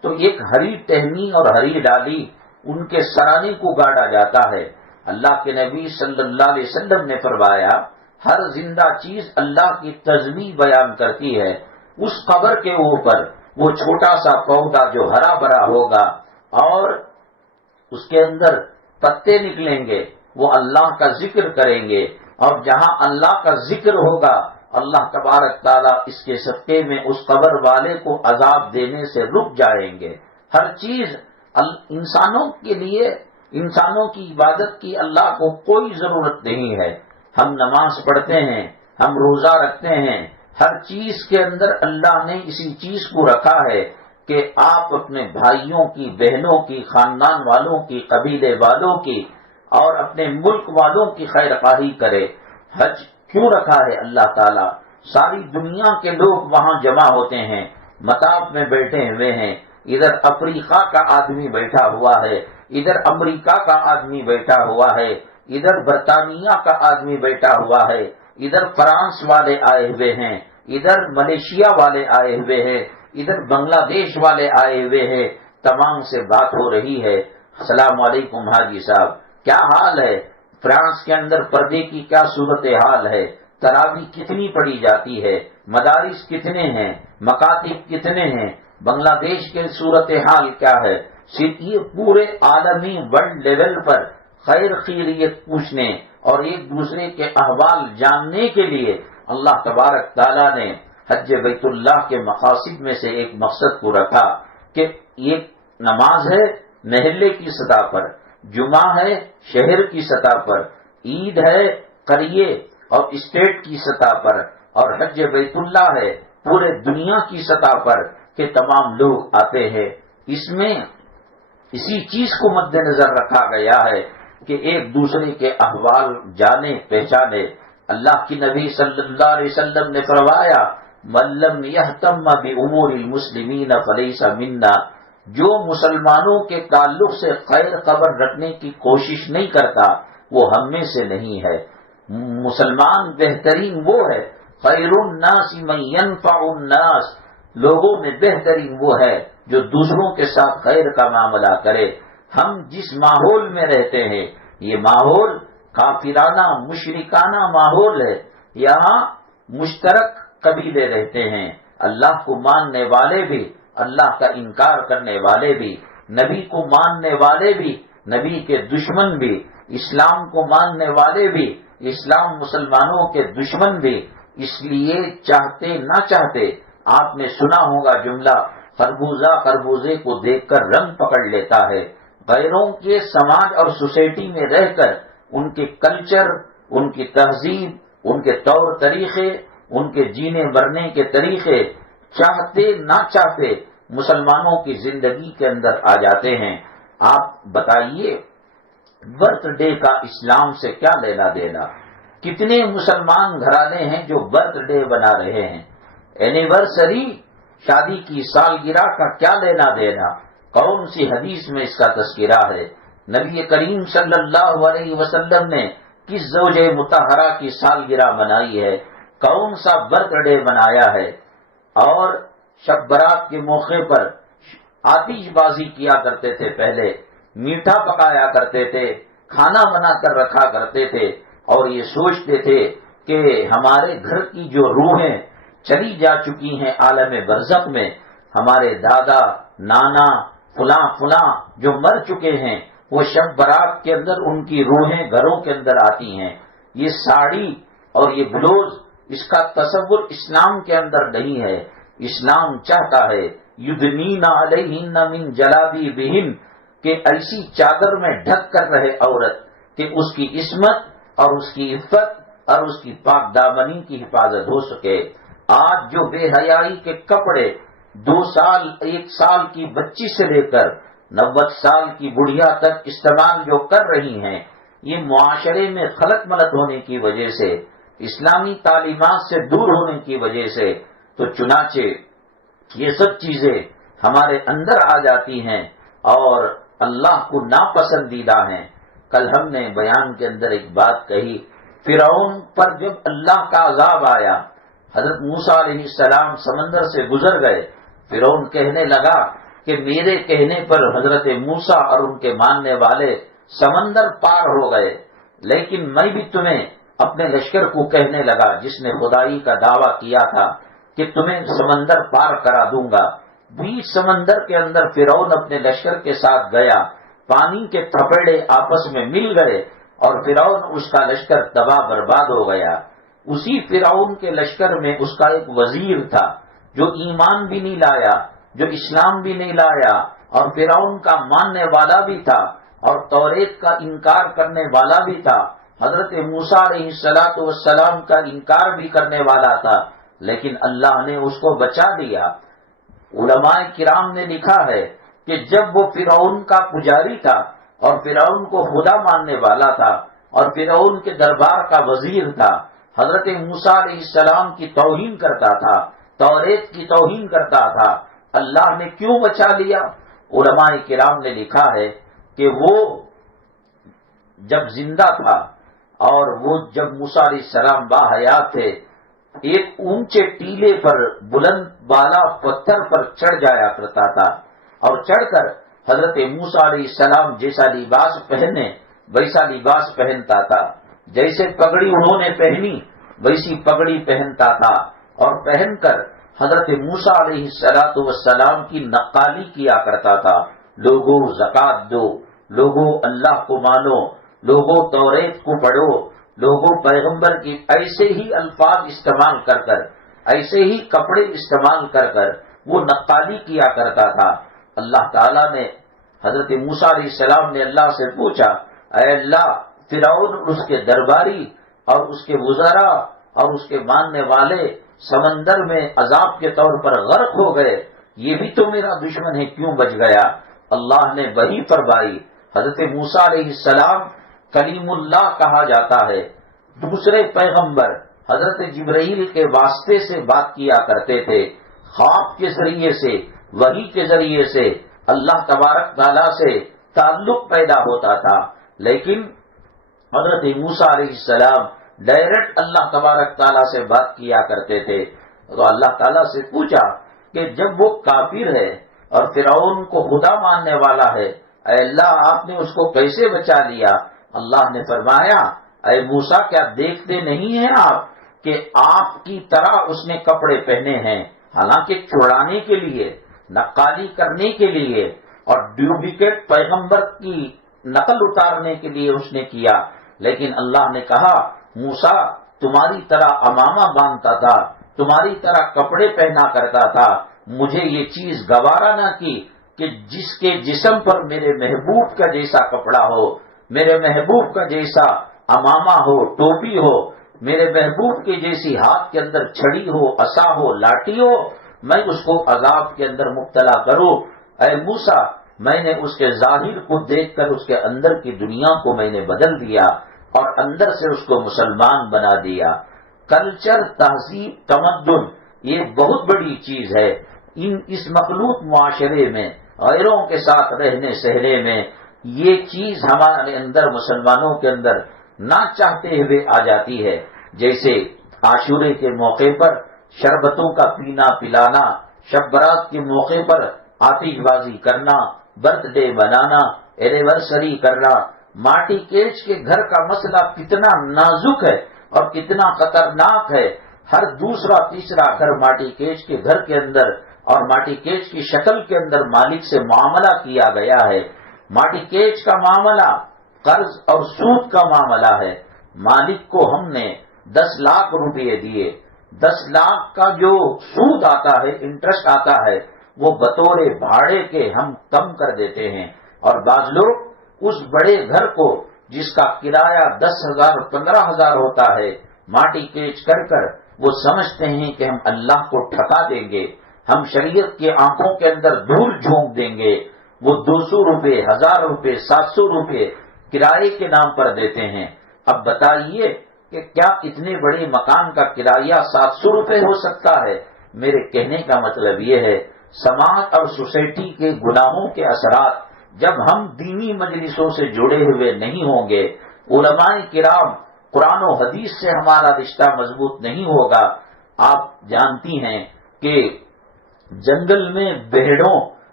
تو ایک ہری ٹہنی اور ہری ڈالی ان کے سرانے کو گاڑا جاتا ہے۔ اللہ کے نبی صلی اللہ علیہ وسلم نے فرمایا ہر زندہ چیز اللہ کی تسبیح بیان کرتی ہے۔ اس قبر کے اوپر وہ چھوٹا سا پودا جو ہرا بھرا ہوگا اور اس کے اندر پتے نکلیں گے، وہ اللہ کا ذکر کریں گے، اور جہاں اللہ کا ذکر ہوگا اللہ تبارک تعالیٰ اس کے صدقے میں اس قبر والے کو عذاب دینے سے رک جائیں گے۔ ہر چیز انسانوں کے لیے، انسانوں کی عبادت کی اللہ کو کوئی ضرورت نہیں ہے۔ ہم نماز پڑھتے ہیں، ہم روزہ رکھتے ہیں، ہر چیز کے اندر اللہ نے اسی چیز کو رکھا ہے کہ آپ اپنے بھائیوں کی، بہنوں کی، خاندان والوں کی، قبیلے والوں کی اور اپنے ملک والوں کی خیر خواہی کرے۔ حج کیوں رکھا ہے اللہ تعالیٰ؟ ساری دنیا کے لوگ وہاں جمع ہوتے ہیں، مطاف میں بیٹھے ہوئے ہیں، ادھر افریقہ کا آدمی بیٹھا ہوا ہے، ادھر امریکہ کا آدمی بیٹھا ہوا ہے، ادھر برطانیہ کا آدمی بیٹھا ہوا ہے، ادھر فرانس والے آئے ہوئے ہیں، ادھر ملیشیا والے آئے ہوئے ہیں، ادھر بنگلہ دیش والے آئے ہوئے ہیں۔ تمام سے بات ہو رہی ہے، السلام علیکم حاجی صاحب، کیا حال ہے؟ فرانس کے اندر پردے کی کیا صورتحال ہے؟ تراویح کتنی پڑھی جاتی ہے؟ مدارس کتنے ہیں؟ مکاتب کتنے ہیں؟ بنگلہ دیش کے صورتحال کیا ہے؟ صرف یہ پورے عالمی ورلڈ لیول پر خیر خیریت پوچھنے اور ایک دوسرے کے احوال جاننے کے لیے اللہ تبارک تعالیٰ نے حج بیت اللہ کے مقاصد میں سے ایک مقصد کو رکھا کہ ایک نماز ہے محلے کی سطح پر، جمعہ ہے شہر کی سطح پر، عید ہے قریے اور اسٹیٹ کی سطح پر، اور حج بیت اللہ ہے پورے دنیا کی سطح پر کہ تمام لوگ آتے ہیں۔ اس میں اسی چیز کو مد نظر رکھا گیا ہے کہ ایک دوسرے کے احوال جانے پہچانے۔ اللہ کی نبی صلی اللہ علیہ وسلم نے فرمایا من لم یہتم بامور المسلمین فلیس منا، جو مسلمانوں کے تعلق سے خیر خبر رکھنے کی کوشش نہیں کرتا وہ ہم میں سے نہیں ہے۔ مسلمان بہترین وہ ہے، خیر الناس من ینفع الناس، لوگوں میں بہترین وہ ہے جو دوسروں کے ساتھ خیر کا معاملہ کرے۔ ہم جس ماحول میں رہتے ہیں یہ ماحول کافرانہ مشرکانہ ماحول ہے، یہاں مشترک قبیلے رہتے ہیں، اللہ کو ماننے والے بھی، اللہ کا انکار کرنے والے بھی، نبی کو ماننے والے بھی، نبی کے دشمن بھی، اسلام کو ماننے والے بھی، اسلام مسلمانوں کے دشمن بھی۔ اس لیے چاہتے نہ چاہتے آپ نے سنا ہوگا جملہ خربوزہ خربوزے کو دیکھ کر رنگ پکڑ لیتا ہے۔ غیروں کے سماج اور سوسائٹی میں رہ کر ان کے کلچر، ان کی تہذیب، ان کے طور طریقے، ان کے جینے مرنے کے طریقے چاہتے نہ چاہتے مسلمانوں کی زندگی کے اندر آ جاتے ہیں۔ آپ بتائیے برتھ ڈے کا اسلام سے کیا لینا دینا؟ کتنے مسلمان گھرانے ہیں جو برتھ ڈے بنا رہے ہیں؟ اینیورسری، شادی کی سالگرہ کا کیا لینا دینا؟ کون سی حدیث میں اس کا تذکرہ ہے؟ نبی کریم صلی اللہ علیہ وسلم نے کس زوجہ مطہرہ کی سالگرہ منائی ہے؟ کون سا برتھ ڈے منایا ہے؟ اور شب برات کے موقع پر آتش بازی کیا کرتے تھے، پہلے میٹھا پکایا کرتے تھے، کھانا بنا کر رکھا کرتے تھے، اور یہ سوچتے تھے کہ ہمارے گھر کی جو روحیں چلی جا چکی ہیں عالم برزخ میں، ہمارے دادا نانا فلاں فلاں جو مر چکے ہیں، وہ شب برات کے اندر ان کی روحیں گھروں کے اندر آتی ہیں۔ یہ ساڑی اور یہ بلوز، اس کا تصور اسلام کے اندر نہیں ہے۔ اسلام چاہتا ہے یدنین علیہن من جلابیبہن، کہ ایسی چادر میں ڈھک کر رہے عورت کہ اس کی عصمت اور اس کی عفت اور اس کی پاک دامنی کی حفاظت ہو سکے۔ آج جو بے حیائی کے کپڑے 2 سال 1 سال کی بچی سے لے کر 90 سال کی بڑھیا تک استعمال جو کر رہی ہیں، یہ معاشرے میں خلط ملط ہونے کی وجہ سے، اسلامی تعلیمات سے دور ہونے کی وجہ سے، تو چنانچہ یہ سب چیزیں ہمارے اندر آ جاتی ہیں اور اللہ کو ناپسندیدہ ہیں۔ کل ہم نے بیان کے اندر ایک بات کہی، فرعون پر جب اللہ کا عذاب آیا، حضرت موسیٰ علیہ السلام سمندر سے گزر گئے، فرعون کہنے لگا کہ میرے کہنے پر حضرت موسیٰ اور ان کے ماننے والے سمندر پار ہو گئے، لیکن میں بھی تمہیں اپنے لشکر کو کہنے لگا جس نے خدائی کا دعویٰ کیا تھا کہ تمہیں سمندر پار کرا دوں گا۔ بیچ سمندر کے اندر فرعون اپنے لشکر کے ساتھ گیا، پانی کے تھپیڑے آپس میں مل گئے اور فرعون اس کا لشکر تباہ برباد ہو گیا۔ اسی فرعون کے لشکر میں اس کا ایک وزیر تھا جو ایمان بھی نہیں لایا، جو اسلام بھی نہیں لایا، اور فرعون کا ماننے والا بھی تھا اور توریت کا انکار کرنے والا بھی تھا، حضرت موسیٰ علیہ السلام کا انکار بھی کرنے والا تھا، لیکن اللہ نے اس کو بچا لیا۔ علماء کرام نے لکھا ہے کہ جب وہ فرعون کا پجاری تھا اور فرعون کو خدا ماننے والا تھا اور فرعون کے دربار کا وزیر تھا، حضرت موسیٰ علیہ السلام کی توہین کرتا تھا، توریت کی توہین کرتا تھا، اللہ نے کیوں بچا لیا؟ علماء کرام نے لکھا ہے کہ وہ جب زندہ تھا اور وہ جب موسیٰ علیہ السلام باحیات تھے، ایک اونچے ٹیلے پر بلند بالا پتھر پر چڑھ جایا کرتا تھا اور چڑھ کر حضرت موسیٰ علیہ السلام جیسا لباس پہنے ویسا لباس پہنتا تھا، جیسے پگڑی انہوں نے پہنی ویسی پگڑی پہنتا تھا، اور پہن کر حضرت موسیٰ علیہ السلام کی نقالی کیا کرتا تھا، لوگوں زکوٰۃ دو، لوگوں اللہ کو مانو، لوگوں توریت کو پڑھو، لوگوں پیغمبر کی ایسے ہی الفاظ استعمال کر کر، ایسے ہی کپڑے استعمال کر کر وہ نقالی کیا کرتا تھا۔ اللہ تعالیٰ نے حضرت موسیٰ علیہ السلام نے اللہ سے پوچھا، اے اللہ، فرعون اور اس کے درباری اور اس کے وزراء اور اس کے ماننے والے سمندر میں عذاب کے طور پر غرق ہو گئے، یہ بھی تو میرا دشمن ہے، کیوں بچ گیا؟ اللہ نے وہی فرمائی۔ حضرت موسیٰ علیہ السلام کلیم اللہ کہا جاتا ہے، دوسرے پیغمبر حضرت جبرائیل کے واسطے سے بات کیا کرتے تھے، خواب کے ذریعے سے، وحی کے ذریعے سے اللہ تبارک تعالیٰ سے تعلق پیدا ہوتا تھا، لیکن حضرت موسیٰ علیہ السلام ڈائریکٹ اللہ تبارک تعالیٰ سے بات کیا کرتے تھے۔ تو اللہ تعالیٰ سے پوچھا کہ جب وہ کافر ہے اور فرعون کو خدا ماننے والا ہے، اے اللہ آپ نے اس کو کیسے بچا لیا؟ اللہ نے فرمایا، اے موسیٰ کیا دیکھتے نہیں ہیں آپ کہ آپ کی طرح اس نے کپڑے پہنے ہیں، حالانکہ چھڑانے کے لیے، نقالی کرنے کے لیے اور ڈپلیکیٹ پیغمبر کی نقل اتارنے کے لیے اس نے کیا، لیکن اللہ نے کہا موسیٰ تمہاری طرح امامہ باندھتا تھا، تمہاری طرح کپڑے پہنا کرتا تھا، مجھے یہ چیز گوارا نہ کی کہ جس کے جسم پر میرے محبوب کا جیسا کپڑا ہو، میرے محبوب کا جیسا امامہ ہو، ٹوپی ہو، میرے محبوب کے جیسی ہاتھ کے اندر چھڑی ہو، عصا ہو، لاٹھی ہو، میں اس کو عذاب کے اندر مبتلا کروں۔ اے موسیٰ، میں نے اس کے ظاہر کو دیکھ کر اس کے اندر کی دنیا کو میں نے بدل دیا اور اندر سے اس کو مسلمان بنا دیا۔ کلچر، تہذیب، تمدن یہ بہت بڑی چیز ہے۔ اس مخلوط معاشرے میں غیروں کے ساتھ رہنے سہنے میں یہ چیز ہمارے اندر، مسلمانوں کے اندر نہ چاہتے ہوئے آ جاتی ہے۔ جیسے عاشورے کے موقع پر شربتوں کا پینا پلانا، شب برات کے موقع پر آتش بازی کرنا، برتھ ڈے بنانا، اینیورسری کرنا۔ ماٹی کیچ کے گھر کا مسئلہ کتنا نازک ہے اور کتنا خطرناک ہے۔ ہر دوسرا تیسرا گھر ماٹی کیچ کے گھر کے اندر اور ماٹی کیچ کی شکل کے اندر مالک سے معاملہ کیا گیا ہے۔ ماٹی کیچ کا معاملہ قرض اور سود کا معاملہ ہے۔ مالک کو ہم نے 10 لاکھ روپے دیے، 10 لاکھ کا جو سود آتا ہے، انٹرسٹ آتا ہے، وہ بطور بھاڑے کے ہم کم کر دیتے ہیں، اور بعض لوگ اس بڑے گھر کو جس کا کرایہ 10,000 15,000 ہوتا ہے، ماٹی کیچ کر کر وہ سمجھتے ہیں کہ ہم اللہ کو ٹھکا دیں گے، ہم شریعت کی آنکھوں کے اندر دھول جھونک دیں گے۔ وہ 200 روپے، 1000 روپے، 700 روپے کرائے کے نام پر دیتے ہیں۔ اب بتائیے کہ کیا اتنے بڑے مکان کا کرایہ 700 روپے ہو سکتا ہے؟ میرے کہنے کا مطلب یہ ہے، سماج اور سوسائٹی کے گناہوں کے اثرات جب ہم دینی مجلسوں سے جڑے ہوئے نہیں ہوں گے، علماء کرام، قرآن و حدیث سے ہمارا رشتہ مضبوط نہیں ہوگا۔ آپ جانتی ہیں کہ جنگل میں بھیڑوں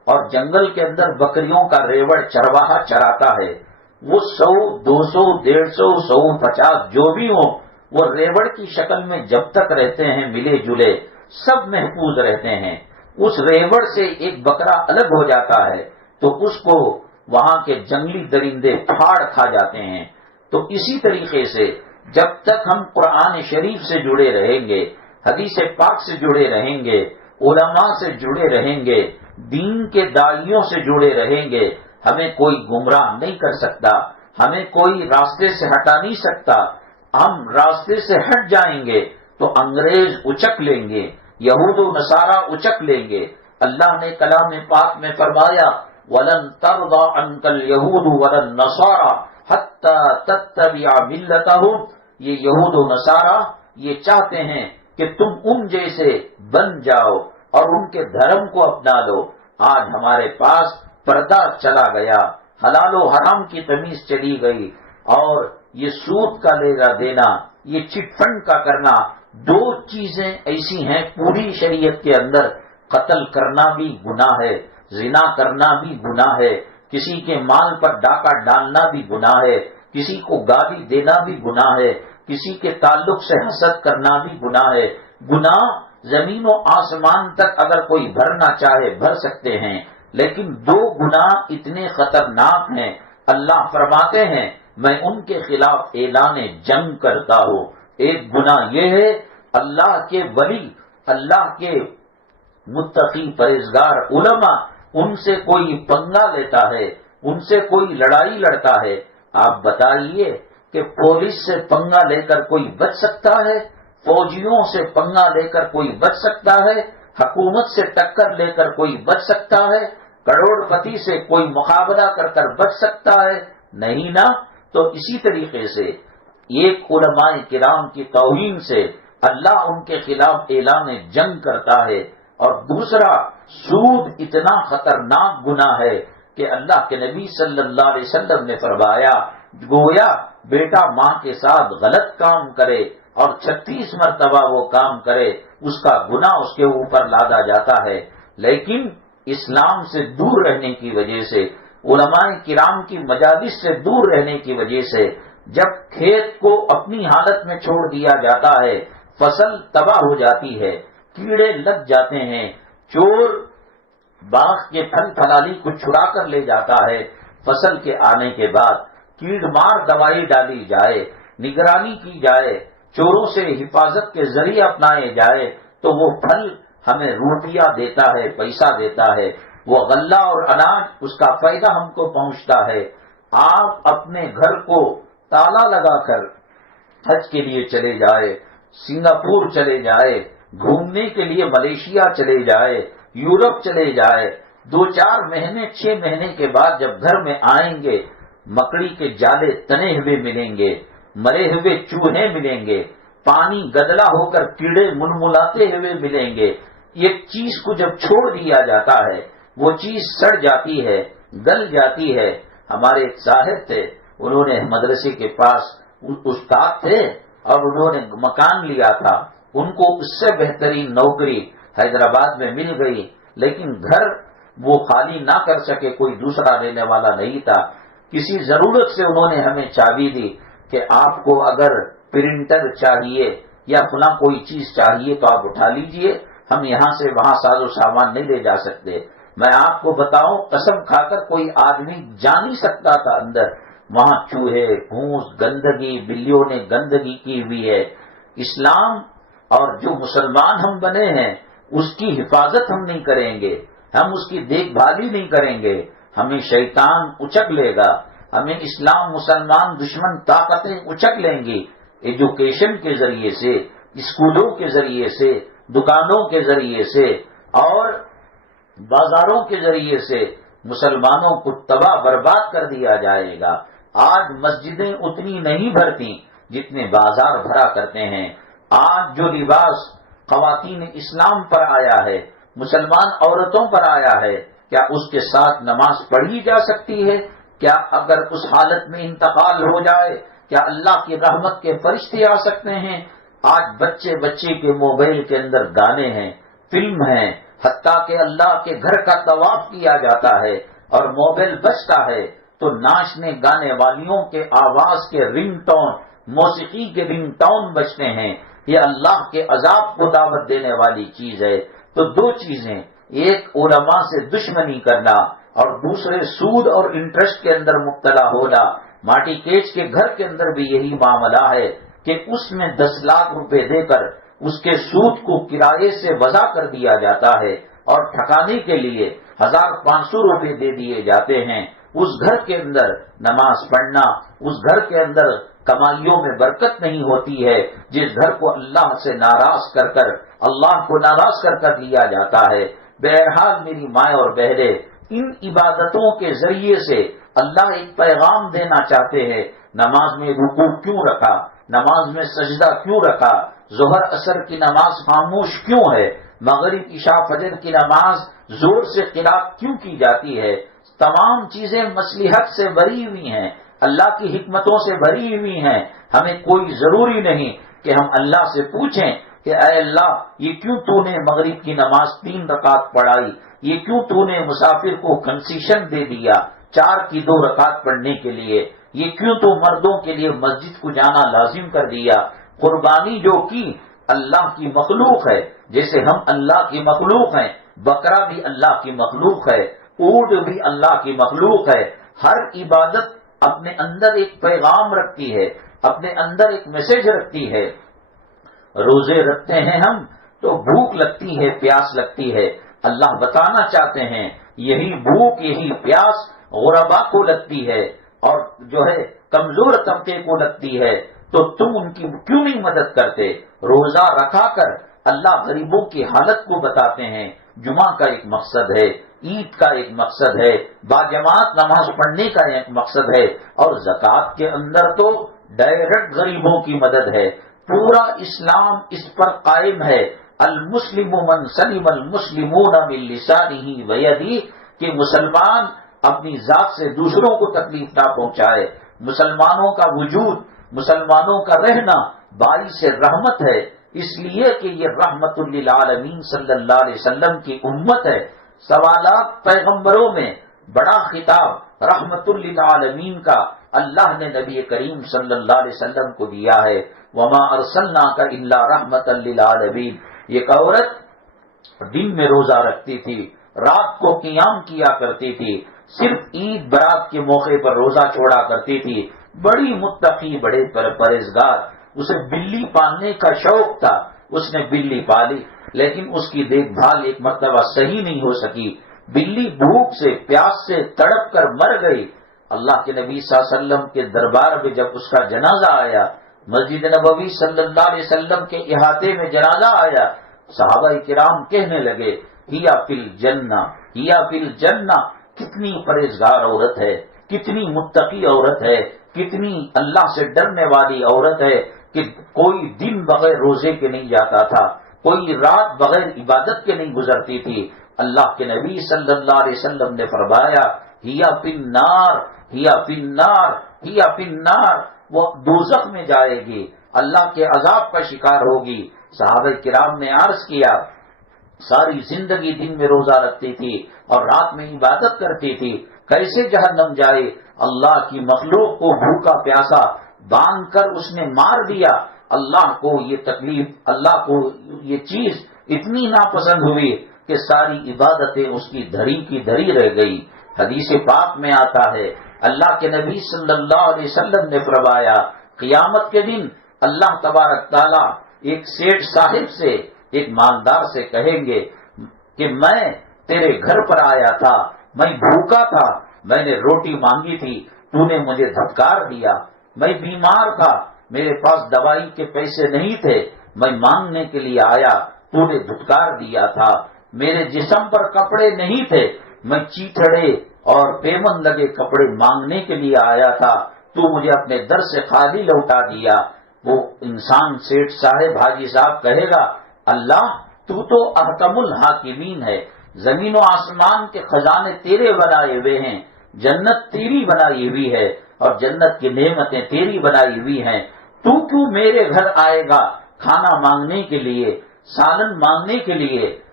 اور جنگل کے اندر بکریوں کا ریوڑ چرواہا چراتا ہے، وہ 100، 200، 150، 150 جو بھی ہو، وہ ریوڑ کی شکل میں جب تک رہتے ہیں ملے جلے، سب محفوظ رہتے ہیں۔ اس ریوڑ سے ایک بکرا الگ ہو جاتا ہے تو اس کو وہاں کے جنگلی درندے پھاڑ کھا جاتے ہیں۔ تو اسی طریقے سے جب تک ہم قرآن شریف سے جڑے رہیں گے، حدیث پاک سے جڑے رہیں گے، علماء سے جڑے رہیں گے، دین کے داعیوں سے جڑے رہیں گے، ہمیں کوئی گمراہ نہیں کر سکتا، ہمیں کوئی راستے سے ہٹا نہیں سکتا۔ ہم راستے سے ہٹ جائیں گے تو انگریز اچک لیں گے، یہود و نصارہ اچک لیں گے۔ اللہ نے کلام پاک میں فرمایا وَلَن تَرْضَىٰ عَنْكَ الْيَهُودُ وَلَا النَّصَارَىٰ حَتَّىٰ تَتَّبِعَ مِلَّتَهُمْ، یہ یہود و نصارہ یہ چاہتے ہیں کہ تم ان جیسے بن جاؤ اور ان کے دھرم کو اپنا لو۔ آج ہمارے پاس پردہ چلا گیا، حلال و حرام کی تمیز چلی گئی، اور یہ سود کا لینا دینا، یہ چٹ فنڈ کا کرنا، دو چیزیں ایسی ہیں پوری شریعت کے اندر۔ قتل کرنا بھی گناہ ہے، زنا کرنا بھی گناہ ہے، کسی کے مال پر ڈاکہ ڈالنا بھی گناہ ہے، کسی کو گالی دینا بھی گناہ ہے، کسی کے تعلق سے حسد کرنا بھی گناہ ہے۔ گناہ زمین و آسمان تک اگر کوئی بھرنا چاہے بھر سکتے ہیں، لیکن دو گناہ اتنے خطرناک ہیں، اللہ فرماتے ہیں میں ان کے خلاف اعلان جنگ کرتا ہوں۔ ایک گناہ یہ ہے اللہ کے ولی، اللہ کے متقی پرہیزگار علماء، ان سے کوئی پنگا لیتا ہے، ان سے کوئی لڑائی لڑتا ہے۔ آپ بتائیے کہ پولیس سے پنگا لے کر کوئی بچ سکتا ہے؟ فوجیوں سے پنگا لے کر کوئی بچ سکتا ہے؟ حکومت سے ٹکر لے کر کوئی بچ سکتا ہے؟ کروڑ پتی سے کوئی مقابلہ کر بچ سکتا ہے؟ نہیں نا۔ تو اسی طریقے سے ایک علماء کرام کی توہین سے اللہ ان کے خلاف اعلان جنگ کرتا ہے، اور دوسرا سود اتنا خطرناک گناہ ہے کہ اللہ کے نبی صلی اللہ علیہ وسلم نے فرمایا گویا بیٹا ماں کے ساتھ غلط کام کرے اور 36 مرتبہ وہ کام کرے، اس کا گناہ اس کے اوپر لادا جاتا ہے۔ لیکن اسلام سے دور رہنے کی وجہ سے، علماء کرام کی مجالس سے دور رہنے کی وجہ سے، جب کھیت کو اپنی حالت میں چھوڑ دیا جاتا ہے، فصل تباہ ہو جاتی ہے، کیڑے لگ جاتے ہیں، چور باغ کے پھل پھلالی کو چھڑا کر لے جاتا ہے، فصل کے آنے کے بعد کیڑ مار دوائی ڈالی جائے، نگرانی کی جائے، چوروں سے حفاظت کے ذریعے اپنائے جائے، تو وہ پھل ہمیں روپیہ دیتا ہے، پیسہ دیتا ہے، وہ غلہ اور اناج اس کا فائدہ ہم کو پہنچتا ہے۔ آپ اپنے گھر کو تالا لگا کر حج کے لیے چلے جائے، سنگاپور چلے جائے، گھومنے کے لیے ملیشیا چلے جائے، یورپ چلے جائے، 2-4 مہینے 6 مہینے کے بعد جب گھر میں آئیں گے، مکڑی کے جالے تنے ہوئے ملیں گے، مرے ہوئے چوہے ملیں گے، پانی گدلا ہو کر کیڑے منملاتے ہوئے ملیں گے۔ ایک چیز کو جب چھوڑ دیا جاتا ہے وہ چیز سڑ جاتی ہے، گل جاتی ہے۔ ہمارے ایک صاحب تھے، انہوں نے مدرسے کے پاس استاد تھے اور انہوں نے مکان لیا تھا، ان کو اس سے بہترین نوکری حیدرآباد میں مل گئی، لیکن گھر وہ خالی نہ کر سکے، کوئی دوسرا لینے والا نہیں تھا۔ کسی ضرورت سے انہوں نے ہمیں چابی دی کہ آپ کو اگر پرنٹر چاہیے یا فلاں کوئی چیز چاہیے تو آپ اٹھا لیجئے، ہم یہاں سے وہاں ساز و سامان نہیں لے جا سکتے۔ میں آپ کو بتاؤں، قسم کھا کر کوئی آدمی جا نہیں سکتا تھا اندر، وہاں چوہے، گھوس، گندگی، بلیوں نے گندگی کی ہوئی ہے۔ اسلام اور جو مسلمان ہم بنے ہیں اس کی حفاظت ہم نہیں کریں گے، ہم اس کی دیکھ بھال ہی نہیں کریں گے، ہمیں شیطان اچک لے گا، ہمیں اسلام مسلمان دشمن طاقتیں اچک لیں گی۔ ایجوکیشن کے ذریعے سے، اسکولوں کے ذریعے سے، دکانوں کے ذریعے سے اور بازاروں کے ذریعے سے مسلمانوں کو تباہ برباد کر دیا جائے گا۔ آج مسجدیں اتنی نہیں بھرتی جتنے بازار بھرا کرتے ہیں۔ آج جو لباس خواتین اسلام پر آیا ہے، مسلمان عورتوں پر آیا ہے، کیا اس کے ساتھ نماز پڑھی جا سکتی ہے؟ کیا اگر اس حالت میں انتقال ہو جائے کیا اللہ کی رحمت کے فرشتے آ سکتے ہیں؟ آج بچے کے موبائل کے اندر گانے ہیں، فلم ہیں، حتیٰ کہ اللہ کے گھر کا طواف کیا جاتا ہے اور موبائل بجتا ہے تو ناچنے گانے والیوں کے آواز کے رنگ ٹون، موسیقی کے رنگ ٹون بجتے ہیں. یہ اللہ کے عذاب کو دعوت دینے والی چیز ہے. تو دو چیزیں، ایک علماء سے دشمنی کرنا اور دوسرے سود اور انٹرسٹ کے اندر مبتلا ہونا. ماٹی کیچ کے گھر کے اندر بھی یہی معاملہ ہے کہ اس میں 10 لاکھ روپے دے کر اس کے سود کو کرائے سے وضع کر دیا جاتا ہے اور ٹھکانے کے لیے 1500 روپے دے دیے جاتے ہیں. اس گھر کے اندر نماز پڑھنا، اس گھر کے اندر کمائیوں میں برکت نہیں ہوتی ہے. جس گھر کو اللہ سے ناراض کر کر، اللہ کو ناراض کر کر لیا جاتا ہے. بہرحال میری مائیں اور بہنیں، ان عبادتوں کے ذریعے سے اللہ ایک پیغام دینا چاہتے ہیں. نماز میں رکوع کیوں رکھا؟ نماز میں سجدہ کیوں رکھا؟ ظہر عصر کی نماز خاموش کیوں ہے؟ مغرب عشاء فجر کی نماز زور سے قرات کیوں کی جاتی ہے؟ تمام چیزیں مصلحت سے بھری ہوئی ہیں، اللہ کی حکمتوں سے بھری ہوئی ہیں. ہمیں کوئی ضروری نہیں کہ ہم اللہ سے پوچھیں کہ اے اللہ، یہ کیوں تو نے مغرب کی نماز 3 رکعت پڑھائی؟ یہ کیوں تو نے مسافر کو کنسیشن دے دیا 4 کی 2 رکعت پڑھنے کے لیے؟ یہ کیوں تو مردوں کے لیے مسجد کو جانا لازم کر دیا؟ قربانی جو کی اللہ کی مخلوق ہے، جیسے ہم اللہ کی مخلوق ہیں. بکرا بھی اللہ کی مخلوق ہے، اونٹ بھی اللہ کی مخلوق ہے. ہر عبادت اپنے اندر ایک پیغام رکھتی ہے، اپنے اندر ایک میسج رکھتی ہے. روزے رکھتے ہیں ہم تو بھوک لگتی ہے، پیاس لگتی ہے. اللہ بتانا چاہتے ہیں یہی بھوک، یہی پیاس غربا کو لگتی ہے اور جو ہے کمزور طبقے کو لگتی ہے. تو تم ان کی کیوں نہیں مدد کرتے؟ روزہ رکھا کر اللہ غریبوں کی حالت کو بتاتے ہیں. جمعہ کا ایک مقصد ہے، عید کا ایک مقصد ہے، باجماعت نماز پڑھنے کا ایک مقصد ہے، اور زکوٰۃ کے اندر تو ڈائریکٹ غریبوں کی مدد ہے. پورا اسلام اس پر قائم ہے، المسلم من سلم المسلمون من لسانہ ویدہ، کہ مسلمان اپنی ذات سے دوسروں کو تکلیف نہ پہنچائے. مسلمانوں کا وجود، مسلمانوں کا رہنا باعث رحمت ہے، اس لیے کہ یہ رحمت للعالمین صلی اللہ علیہ وسلم کی امت ہے. سوالات پیغمبروں میں بڑا خطاب رحمت للعالمین کا اللہ نے نبی کریم صلی اللہ علیہ وسلم کو دیا ہے. وما ارسلناک الا رحمت للعالمین. ایک عورت دن میں روزہ رکھتی تھی، رات کو قیام کیا کرتی تھی، صرف عید برات کے موقع پر روزہ چھوڑا کرتی تھی. بڑی متقی، بڑے پرہیزگار. اسے بلی پالنے کا شوق تھا، اس نے بلی پالی، لیکن اس کی دیکھ بھال ایک مرتبہ صحیح نہیں ہو سکی. بلی بھوک سے، پیاس سے تڑپ کر مر گئی. اللہ کے نبی صلی اللہ علیہ وسلم کے دربار میں جب اس کا جنازہ آیا، مسجد نبوی صلی اللہ علیہ وسلم کے احاطے میں جنازہ آیا، صحابہ کرام کہنے لگے ہیا فی الجنہ، ہیا فی الجنہ. کتنی پرہیزگار عورت ہے، کتنی متقی عورت ہے، کتنی اللہ سے ڈرنے والی عورت ہے کہ کوئی دن بغیر روزے کے نہیں جاتا تھا، کوئی رات بغیر عبادت کے نہیں گزرتی تھی. اللہ کے نبی صلی اللہ علیہ وسلم نے فرمایا ہیا فی النار، ہیا فی النار، ہیا فی النار. وہ دوزخ میں جائے گی، اللہ کے عذاب کا شکار ہوگی. صحابہ کرام نے عرض کیا ساری زندگی دن میں روزہ رکھتی تھی اور رات میں عبادت کرتی تھی، کیسے جہنم جائے؟ اللہ کی مخلوق کو بھوکا پیاسا باندھ کر اس نے مار دیا. اللہ کو یہ تکلیف، اللہ کو یہ چیز اتنی ناپسند ہوئی کہ ساری عبادتیں اس کی دھری کی دھری رہ گئی. حدیث پاک میں آتا ہے اللہ کے نبی صلی اللہ علیہ وسلم نے فرمایا قیامت کے دن اللہ تبارک تعالیٰ ایک سیٹھ صاحب سے، ایک مالدار سے کہیں گے کہ میں تیرے گھر پر آیا تھا، میں بھوکا تھا، میں نے روٹی مانگی تھی، تو نے مجھے دھتکار دیا. میں بیمار تھا، میرے پاس دوائی کے پیسے نہیں تھے، میں مانگنے کے لیے آیا، تو نے دھتکار دیا تھا. میرے جسم پر کپڑے نہیں تھے، میں چیتڑے اور پیمن لگے کپڑے مانگنے کے لیے آیا تھا، تو مجھے اپنے در سے خالی لوٹا دیا. وہ انسان سیٹھ صاحب، حاجی صاحب کہے گا اللہ تو احکم الحاکمین ہے، زمین و آسمان کے خزانے تیرے بنائے ہوئے ہیں، جنت تیری بنائی ہوئی ہے اور جنت کی نعمتیں تیری بنائی ہوئی ہیں، تو کیوں میرے گھر آئے گا کھانا مانگنے کے لیے، سالن مانگنے کے لیے،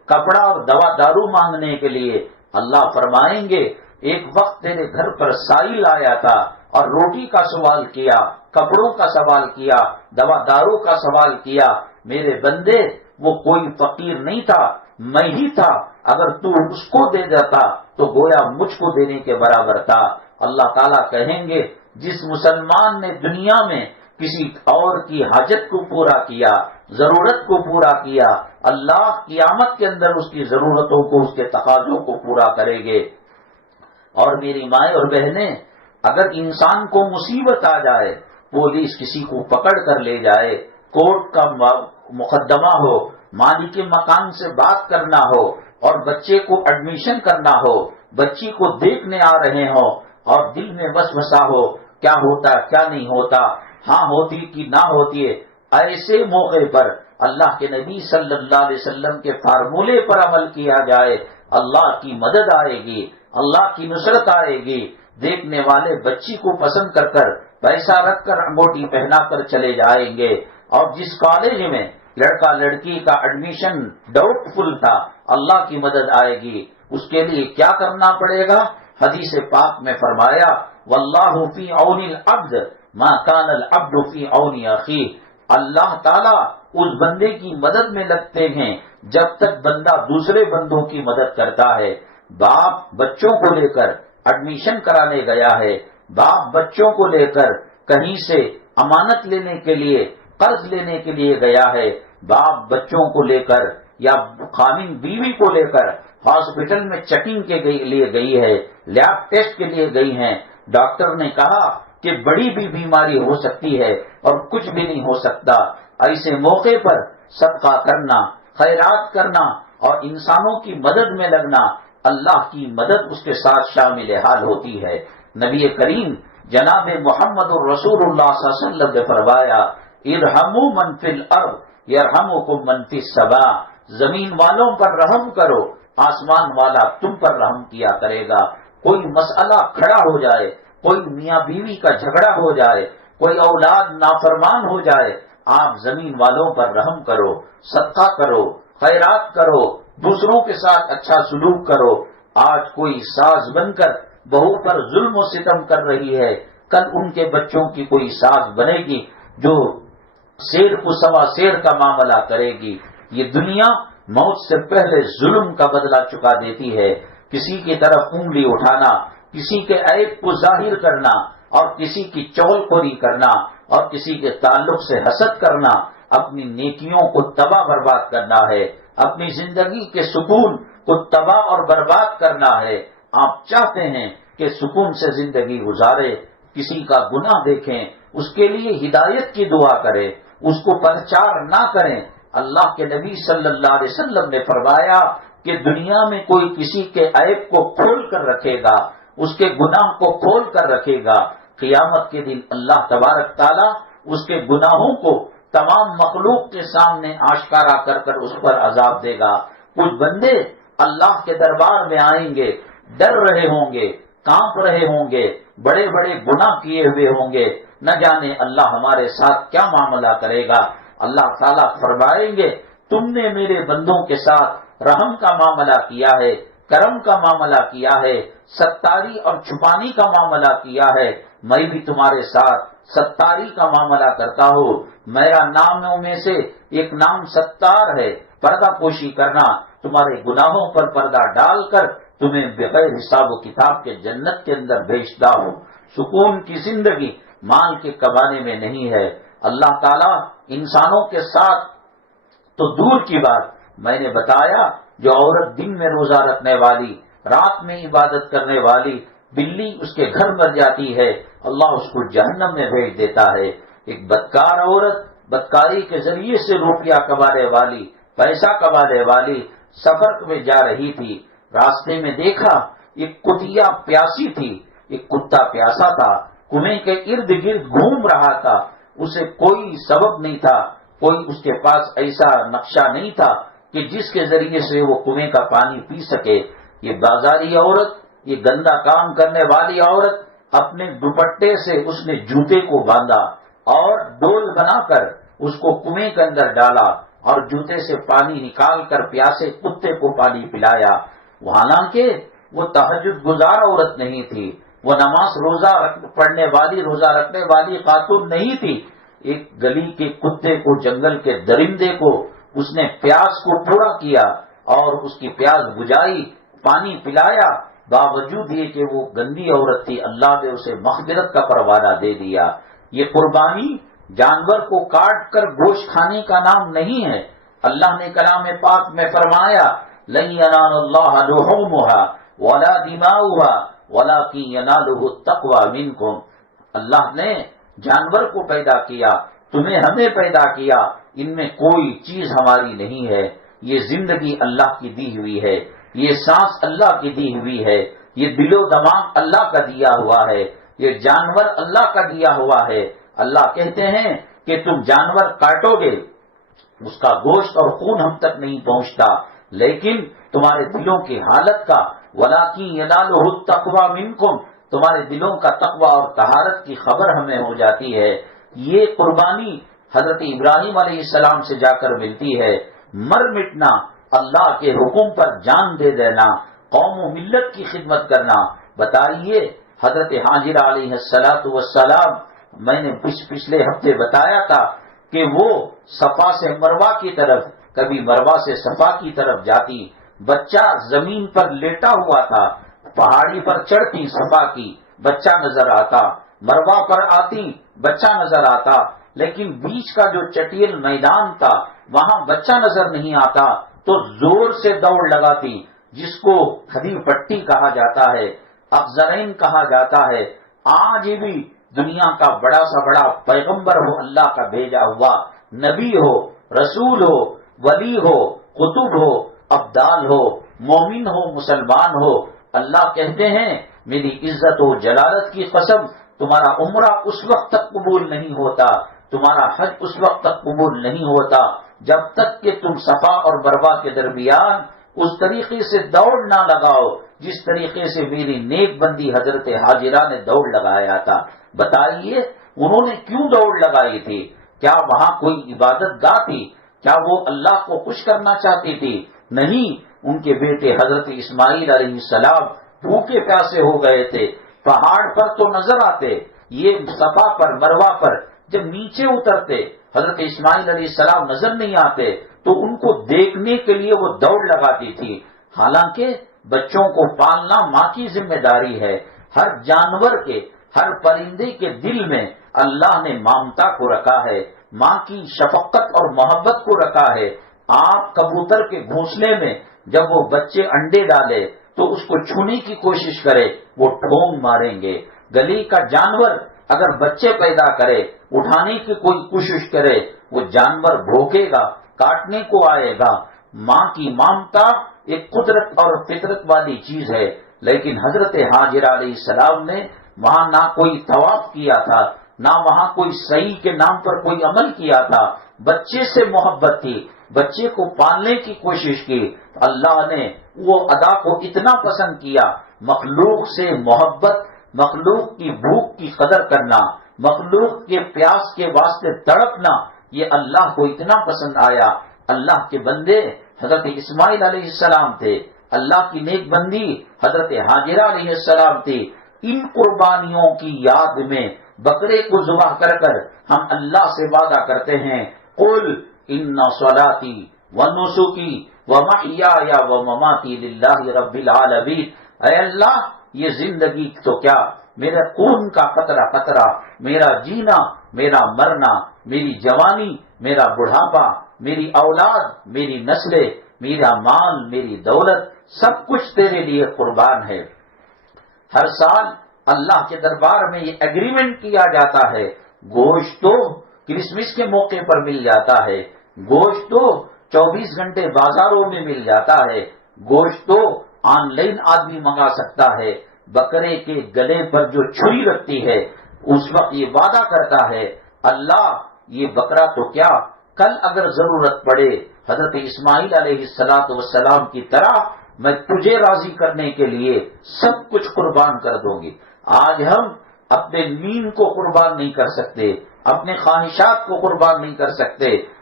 کپڑا اور دوا دارو مانگنے کے لیے، اللہ فرمائیں گے ایک وقت تیرے گھر پر سائل آیا تھا اور روٹی کا سوال کیا، کپڑوں کا سوال کیا، دوا دارو کا سوال کیا، میرے بندے وہ کوئی فقیر نہیں تھا، میں ہی تھا، اگر تو اس کو دے دیتا تو گویا مجھ کو دینے کے برابر تھا۔ اللہ تعالیٰ کہیں گے جس مسلمان نے دنیا میں کسی اور کی حاجت کو پورا کیا، ضرورت کو پورا کیا، اللہ قیامت کے اندر اس کی ضرورتوں کو، اس کے تقاضوں کو پورا کرے گے۔ اور میری مائیں اور بہنیں، اگر انسان کو مصیبت آ جائے، پولیس کسی کو پکڑ کر لے جائے، کورٹ کا مقدمہ ہو، مالک مکان سے بات کرنا ہو، اور بچے کو ایڈمیشن کرنا ہو، بچی کو دیکھنے آ رہے ہوں اور دل میں وسوسہ ہو کیا ہوتا کیا نہیں ہوتا، ہاں ہوتی کہ نہ ہوتی ہے، ایسے موقع پر اللہ کے نبی صلی اللہ علیہ وسلم کے فارمولے پر عمل کیا جائے، اللہ کی مدد آئے گی، اللہ کی نصرت آئے گی۔ دیکھنے والے بچی کو پسند کر کر پیسہ رکھ کر انگوٹھی پہنا کر چلے جائیں گے، اور جس کالج میں لڑکا لڑکی کا ایڈمیشن ڈاؤٹ فل تھا، اللہ کی مدد آئے گی۔ اس کے لیے کیا کرنا پڑے گا؟ حدیث پاک میں فرمایا واللہ فی عون العبد ما کان العبد فی عون اخیہ، اللہ تعالیٰ اس بندے کی مدد میں لگتے ہیں جب تک بندہ دوسرے بندوں کی مدد کرتا ہے۔ باپ بچوں کو لے کر ایڈمیشن کرانے گیا ہے، باپ بچوں کو لے کر کہیں سے امانت لینے کے لیے، قرض لینے کے لیے گیا ہے، باپ بچوں کو لے کر یا خامن بیوی کو لے کر ہاسپٹل میں چیکنگ کے لیے گئی ہے، لیب ٹیسٹ کے لیے گئی ہیں، ڈاکٹر نے کہا کہ بڑی بھی بیماری ہو سکتی ہے اور کچھ بھی نہیں ہو سکتا۔ ایسے موقع پر صدقہ کرنا، خیرات کرنا اور انسانوں کی مدد میں لگنا، اللہ کی مدد اس کے ساتھ شامل حال ہوتی ہے۔ نبی کریم جناب محمد الرسول اللہ صلی اللہ علیہ وسلم نے فرمایا ارحموا من فی الارض یرحمکم من فی السماء، زمین والوں پر رحم کرو، آسمان والا تم پر رحم کیا کرے گا۔ کوئی مسئلہ کھڑا ہو جائے، کوئی میاں بیوی کا جھگڑا ہو جائے، کوئی اولاد نافرمان ہو جائے، آپ زمین والوں پر رحم کرو، صدقہ کرو، خیرات کرو، دوسروں کے ساتھ اچھا سلوک کرو۔ آج کوئی ساز بن کر بہو پر ظلم و ستم کر رہی ہے، کل ان کے بچوں کی کوئی ساز بنے گی جو شیر کو سوا شیر کا معاملہ کرے گی۔ یہ دنیا موت سے پہلے ظلم کا بدلہ چکا دیتی ہے۔ کسی کی طرف انگلی اٹھانا، کسی کے عیب کو ظاہر کرنا اور کسی کی چغل خوری کرنا اور کسی کے تعلق سے حسد کرنا، اپنی نیکیوں کو تباہ برباد کرنا ہے، اپنی زندگی کے سکون کو تباہ اور برباد کرنا ہے۔ آپ چاہتے ہیں کہ سکون سے زندگی گزارے، کسی کا گناہ دیکھیں، اس کے لیے ہدایت کی دعا کریں، اس کو پرچار نہ کریں۔ اللہ کے نبی صلی اللہ علیہ وسلم نے فرمایا کہ دنیا میں کوئی کسی کے عیب کو کھول کر رکھے گا، اس کے گناہ کو کھول کر رکھے گا، قیامت کے دن اللہ تبارک تعالیٰ اس کے گناہوں کو تمام مخلوق کے سامنے آشکارا کر کر اس پر عذاب دے گا۔ کچھ بندے اللہ کے دربار میں آئیں گے، ڈر رہے ہوں گے، کانپ رہے ہوں گے، بڑے بڑے گناہ کیے ہوئے ہوں گے، نہ جانے اللہ ہمارے ساتھ کیا معاملہ کرے گا۔ اللہ تعالیٰ فرمائیں گے تم نے میرے بندوں کے ساتھ رحم کا معاملہ کیا ہے، کرم کا معاملہ کیا ہے، ستاری اور چھپانی کا معاملہ کیا ہے، میں بھی تمہارے ساتھ ستاری کا معاملہ کرتا ہوں۔ میرا ناموں میں سے ایک نام ستار ہے، پردہ پوشی کرنا، تمہارے گناہوں پر پردہ ڈال کر تمہیں بغیر حساب و کتاب کے جنت کے اندر بھیجتا ہوں۔ سکون کی زندگی مال کے کمانے میں نہیں ہے۔ اللہ تعالیٰ انسانوں کے ساتھ تو دور کی بات، میں نے بتایا جو عورت دن میں روزہ رکھنے والی، رات میں عبادت کرنے والی، بلی اس کے گھر مر جاتی ہے، اللہ اس کو جہنم میں بھیج دیتا ہے۔ ایک بدکار عورت، بدکاری کے ذریعے سے روپیہ کمانے والی، پیسہ کمانے والی، سفر میں جا رہی تھی، راستے میں دیکھا ایک کتیا پیاسی تھی، ایک کتا پیاسا تھا، کنویں کے ارد گرد گھوم رہا تھا، اسے کوئی سبب نہیں تھا، کوئی اس کے پاس ایسا نقشہ نہیں تھا کہ جس کے ذریعے سے وہ کنویں کا پانی پی سکے۔ یہ بازاری عورت، یہ گندا کام کرنے والی عورت، اپنے دوپٹے سے اس نے جوتے کو باندھا اور ڈول بنا کر اس کو کنویں کے اندر ڈالا، اور جوتے سے پانی نکال کر پیاسے کتے کو پانی پلایا. حالانکہ وہ تہجد گزار عورت نہیں تھی، وہ نماز روزہ پڑھنے والی، روزہ رکھنے والی خاتون نہیں تھی. ایک گلی کے کتے کو، جنگل کے درندے کو اس نے پیاس کو پورا کیا اور اس کی پیاس بجھائی، پانی پلایا. باوجود یہ کہ وہ گندی عورت تھی، اللہ نے اسے مغفرت کا پروانہ دے دیا. یہ قربانی جانور کو کاٹ کر گوشت کھانے کا نام نہیں ہے. اللہ نے کلام پاک میں فرمایا لن ینال اللہ لحومها ولا دماؤها ولکن ینالہ التقوی منکم. اللہ نے جانور کو پیدا کیا، تمہیں ہمیں پیدا کیا، ان میں کوئی چیز ہماری نہیں ہے. یہ زندگی اللہ کی دی ہوئی ہے، یہ سانس اللہ کی دی ہوئی ہے، یہ دل و دماغ اللہ کا دیا ہوا ہے، یہ جانور اللہ کا دیا ہوا ہے. اللہ کہتے ہیں کہ تم جانور کاٹو گے، اس کا گوشت اور خون ہم تک نہیں پہنچتا، لیکن تمہارے دلوں کی حالت کا وَلَٰكِن يَنَالُهُ التَّقْوَىٰ مِنكُمْ، تمہارے دلوں کا تقوی اور طہارت کی خبر ہمیں ہو جاتی ہے. یہ قربانی حضرت ابراہیم علیہ السلام سے جا کر ملتی ہے. مر مٹنا، اللہ کے حکم پر جان دے دینا، قوم و ملت کی خدمت کرنا. بتائیے حضرت حاجرہ علیہ السلام، میں نے پچھلے ہفتے بتایا تھا کہ وہ صفا سے مروہ کی طرف، کبھی مروہ سے صفا کی طرف جاتی. بچہ زمین پر لیٹا ہوا تھا، پہاڑی پر چڑھتی صفا کی، بچہ نظر آتا، مروہ پر آتی، بچہ نظر آتا، لیکن بیچ کا جو چٹیل میدان تھا وہاں بچہ نظر نہیں آتا تو زور سے دوڑ لگاتی، جس کو کھدی پٹی کہا جاتا ہے، افزرین کہا جاتا ہے. آج بھی دنیا کا بڑا سا بڑا پیغمبر ہو، اللہ کا بھیجا ہوا نبی ہو، رسول ہو، ولی ہو، قطب ہو، ابدال ہو، مومن ہو، مسلمان ہو، اللہ کہتے ہیں میری عزت و جلالت کی قسم، تمہارا عمرہ اس وقت تک قبول نہیں ہوتا، تمہارا حج اس وقت تک قبول نہیں ہوتا جب تک کہ تم صفا اور مروہ کے درمیان اس طریقے سے دوڑ نہ لگاؤ جس طریقے سے میری نیک بندی حضرت حاجرہ نے دوڑ لگایا تھا. بتائیے انہوں نے کیوں دوڑ لگائی تھی؟ کیا وہاں کوئی عبادت گاہ تھی؟ کیا وہ اللہ کو خوش کرنا چاہتی تھی؟ نہیں، ان کے بیٹے حضرت اسماعیل علیہ السلام بھوکے پیاسے ہو گئے تھے، پہاڑ پر تو نظر آتے، یہ صفا پر مروہ پر جب نیچے اترتے حضرت اسماعیل علیہ السلام نظر نہیں آتے تو ان کو دیکھنے کے لیے وہ دوڑ لگاتی تھی. حالانکہ بچوں کو پالنا ماں کی ذمہ داری ہے. ہر جانور کے، ہر پرندے کے دل میں اللہ نے ممتا کو رکھا ہے، ماں کی شفقت اور محبت کو رکھا ہے. آپ کبوتر کے گھونسلے میں جب وہ بچے انڈے ڈالے تو اس کو چھونے کی کوشش کرے، وہ ٹھونگ ماریں گے. گلی کا جانور اگر بچے پیدا کرے، اٹھانے کی کوئی کوشش کرے، وہ جانور بھوکے گا، کاٹنے کو آئے گا. ماں کی ممتا ایک قدرت اور فطرت والی چیز ہے. لیکن حضرت حاجرہ علیہ السلام نے وہاں نہ کوئی طواف کیا تھا، نہ وہاں کوئی صحیح کے نام پر کوئی عمل کیا تھا. بچے سے محبت تھی، بچے کو پالنے کی کوشش کی. اللہ نے وہ ادا کو اتنا پسند کیا. مخلوق سے محبت، مخلوق کی بھوک کی قدر کرنا، مخلوق کے پیاس کے واسطے تڑپنا، یہ اللہ کو اتنا پسند آیا. اللہ کے بندے حضرت اسماعیل علیہ السلام تھے، اللہ کی نیک بندی حضرت حاجرہ علیہ السلام تھی. ان قربانیوں کی یاد میں بکرے کو ذبح کر کر ہم اللہ سے وعدہ کرتے ہیں، قل ان صلاتی ونسکی ومحیای ومماتی للہ رب العالمین. اے اللہ، یہ زندگی تو کیا، میرے خون کا قطرہ قطرہ، میرا جینا، میرا مرنا، میری جوانی، میرا بڑھاپا، میری اولاد، میری نسلیں، میرا مال، میری دولت، سب کچھ تیرے لیے قربان ہے. ہر سال اللہ کے دربار میں یہ ایگریمنٹ کیا جاتا ہے. گوشت تو کرسمس کے موقع پر مل جاتا ہے، گوشت تو 24 گھنٹے بازاروں میں مل جاتا ہے، گوشت تو آن لائن آدمی منگا سکتا ہے. بکرے کے گلے پر جو چھری رکھتی ہے اس وقت یہ وعدہ کرتا ہے، اللہ یہ بکرا تو کیا، کل اگر ضرورت پڑے حضرت اسماعیل علیہ السلام کی طرح میں تجھے راضی کرنے کے لیے سب کچھ قربان کر دوں گی. آج ہم اپنے نیند کو قربان نہیں کر سکتے، اپنے خواہشات کو قربان نہیں کر سکتے،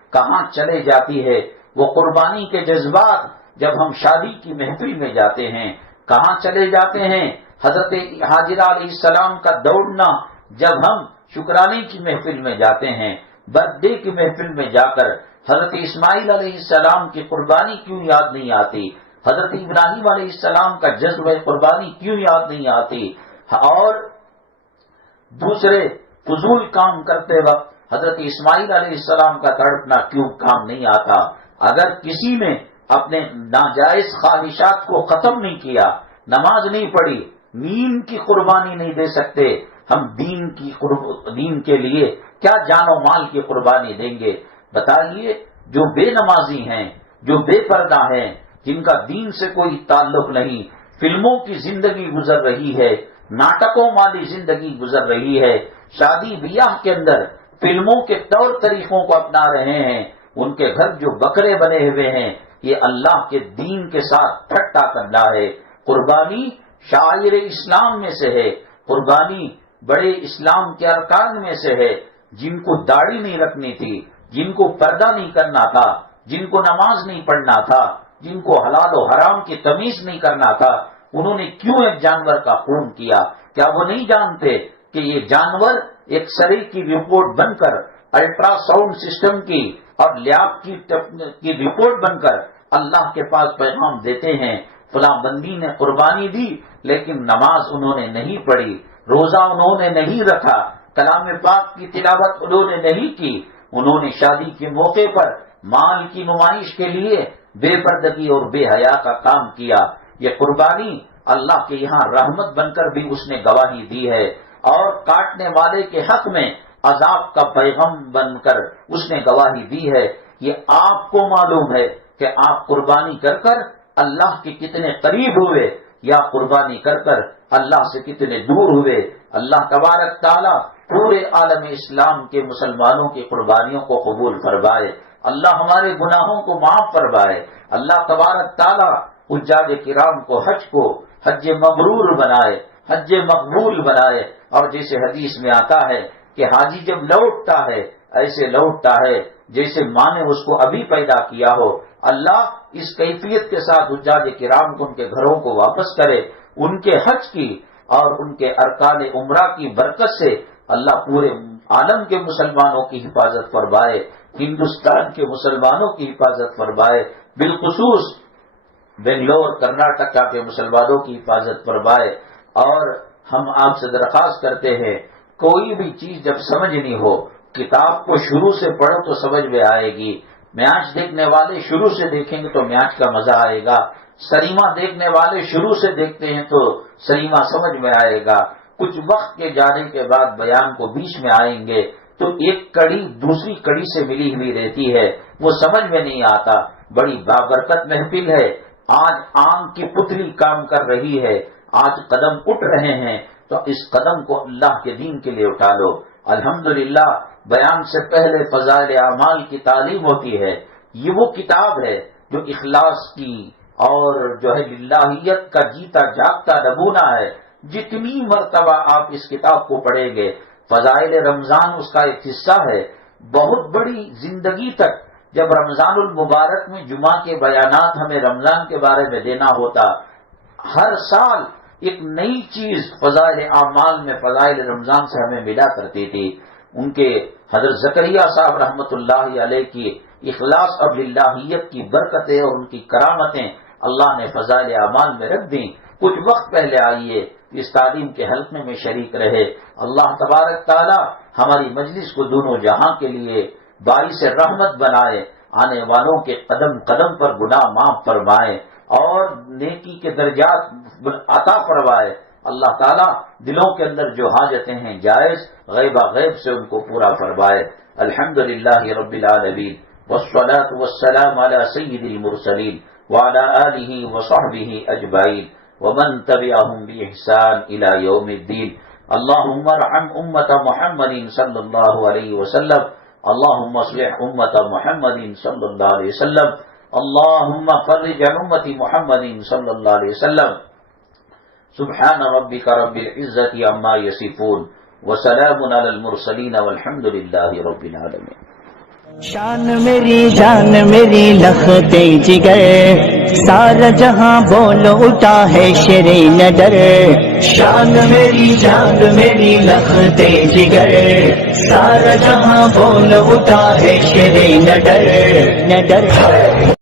کہاں چلے جاتی ہے؟ وہ قربانی کے جذبات جب ہم شادی کی محفل میں جاتے ہیں کہاں چلے جاتے ہیں؟ حضرت حاجرہ علیہ السلام کا دوڑنا جب ہم شکرانے کی محفل میں جاتے ہیں، برتھ ڈے کی محفل میں جا کر حضرت اسماعیل علیہ السلام کی قربانی کیوں یاد نہیں آتی؟ حضرت ابراہیم علیہ السلام کا جذبہ قربانی کیوں یاد نہیں آتی؟ اور دوسرے فضول کام کرتے وقت حضرت اسماعیل علیہ السلام کا تڑپنا کیوں کام نہیں آتا؟ اگر کسی نے اپنے ناجائز خواہشات کو ختم نہیں کیا، نماز نہیں پڑھی، نیند کی قربانی نہیں دے سکتے، ہم دین کے لیے کیا جان و مال کی قربانی دیں گے؟ بتائیے، جو بے نمازی ہیں، جو بے پردہ ہیں، جن کا دین سے کوئی تعلق نہیں، فلموں کی زندگی گزر رہی ہے، ناٹکوں والی زندگی گزر رہی ہے، شادی بیاہ کے اندر فلموں کے طور طریقوں کو اپنا رہے ہیں، ان کے گھر جو بکرے بنے ہوئے ہیں، یہ اللہ کے دین کے ساتھ ٹھٹا کرنا ہے۔ قربانی شاعر اسلام میں سے ہے، قربانی بڑے اسلام کے ارکان میں سے ہے۔ جن کو داڑھی نہیں رکھنی تھی، جن کو پردہ نہیں کرنا تھا، جن کو نماز نہیں پڑھنا تھا، جن کو حلال و حرام کی تمیز نہیں کرنا تھا، انہوں نے کیوں ایک جانور کا خون کیا؟ کیا وہ نہیں جانتے کہ یہ جانور ایک سرے کی رپورٹ بن کر، الٹرا ساؤنڈ سسٹم کی اور لیاب کی رپورٹ بن کر اللہ کے پاس پیغام دیتے ہیں؟ فلاں بندی نے قربانی دی لیکن نماز انہوں نے نہیں پڑھی، روزہ انہوں نے نہیں رکھا، کلام پاک کی تلاوت انہوں نے نہیں کی، انہوں نے شادی کے موقع پر مال کی نمائش کے لیے بے پردگی اور بے حیا کا کام کیا۔ یہ قربانی اللہ کے یہاں رحمت بن کر بھی اس نے گواہی دی ہے، اور کاٹنے والے کے حق میں عذاب کا پیغام بن کر اس نے گواہی دی ہے۔ یہ آپ کو معلوم ہے کہ آپ قربانی کر کر اللہ کے کتنے قریب ہوئے یا قربانی کر کر اللہ سے کتنے دور ہوئے۔ اللہ تبارک تعالی پورے عالم اسلام کے مسلمانوں کی قربانیوں کو قبول فرمائے، اللہ ہمارے گناہوں کو معاف فرمائے، اللہ تبارک تعالی حجاج کرام کو حج مبرور بنائے، حج مقبول بنائے، اور جیسے حدیث میں آتا ہے کہ حاجی جب لوٹتا ہے ایسے لوٹتا ہے جیسے ماں نے اس کو ابھی پیدا کیا ہو۔ اللہ اس کیفیت کے ساتھ حجاج کرام کو ان کے گھروں کو واپس کرے، ان کے حج کی اور ان کے ارکان عمرہ کی برکت سے اللہ پورے عالم کے مسلمانوں کی حفاظت فرمائے، ہندوستان کے مسلمانوں کی حفاظت فرمائے، بالخصوص بنگلور کرناٹکا کے مسلمانوں کی حفاظت فرمائے۔ اور ہم آپ سے درخواست کرتے ہیں، کوئی بھی چیز جب سمجھنی ہو کتاب کو شروع سے پڑھو تو سمجھ میں آئے گی، میچ دیکھنے والے شروع سے دیکھیں گے تو میچ کا مزہ آئے گا، سنیما دیکھنے والے شروع سے دیکھتے ہیں تو سنیما سمجھ میں آئے گا، کچھ وقت کے جانے کے بعد بیان کو بیچ میں آئیں گے تو ایک کڑی دوسری کڑی سے ملی ہوئی رہتی ہے، وہ سمجھ میں نہیں آتا۔ بڑی بابرکت محفل ہے، آج آنکھ کی پتلی کام کر رہی ہے، آج قدم اٹھ رہے ہیں تو اس قدم کو اللہ کے دین کے لیے اٹھا لو۔ الحمدللہ بیان سے پہلے فضائل اعمال کی تعلیم ہوتی ہے، یہ وہ کتاب ہے جو اخلاص کی اور جو ہے للہیت کا جیتا جاگتا نمونہ ہے۔ جتنی مرتبہ آپ اس کتاب کو پڑھیں گے، فضائل رمضان اس کا ایک حصہ ہے، بہت بڑی زندگی تک جب رمضان المبارک میں جمعہ کے بیانات ہمیں رمضان کے بارے میں دینا ہوتا، ہر سال ایک نئی چیز فضائل اعمال میں فضائل رمضان سے ہمیں ملا کرتی تھی۔ ان کے حضرت زکریا صاحب رحمت اللہ علیہ کی اخلاص اور للہیت کی برکتیں اور ان کی کرامتیں اللہ نے فضائل اعمال میں رکھ دیں۔ کچھ وقت پہلے آئیے اس تعلیم کے حلقے میں شریک رہے، اللہ تبارک تعالی ہماری مجلس کو دونوں جہاں کے لیے باعث رحمت بنائے، آنے والوں کے قدم قدم پر گناہ معاف فرمائے اور نیکی کے درجات عطا فرمائے۔ اللہ تعالیٰ دلوں کے اندر جو حاجتیں ہیں جائز غیبہ غیب سے ان کو پورا فرمائے۔ الحمدللہ رب العالمین والصلاة والسلام علی سید المرسلین وعلی آلہ وصحبہ اجمعین ومن تبعهم بإحسان الى یوم الدین۔ اللہم ارحم امت محمد صلی اللہ علیہ وسلم، اللہم اصلح امت محمد صلی اللہ علیہ وسلم، اللہم فرج عن امت محمد صلی اللہ علیہ وسلم۔ سبحان ربک رب العزت عما یصفون وسلام علی المرسلین والحمد للہ رب العالمین۔ شان میری جان میری لختے جگر، سارا جہاں بول اٹھا ہے شیر نڈر۔ شان میری جان میری لختے جگر، سارا جہاں بول اٹھا ہے شیر نڈر۔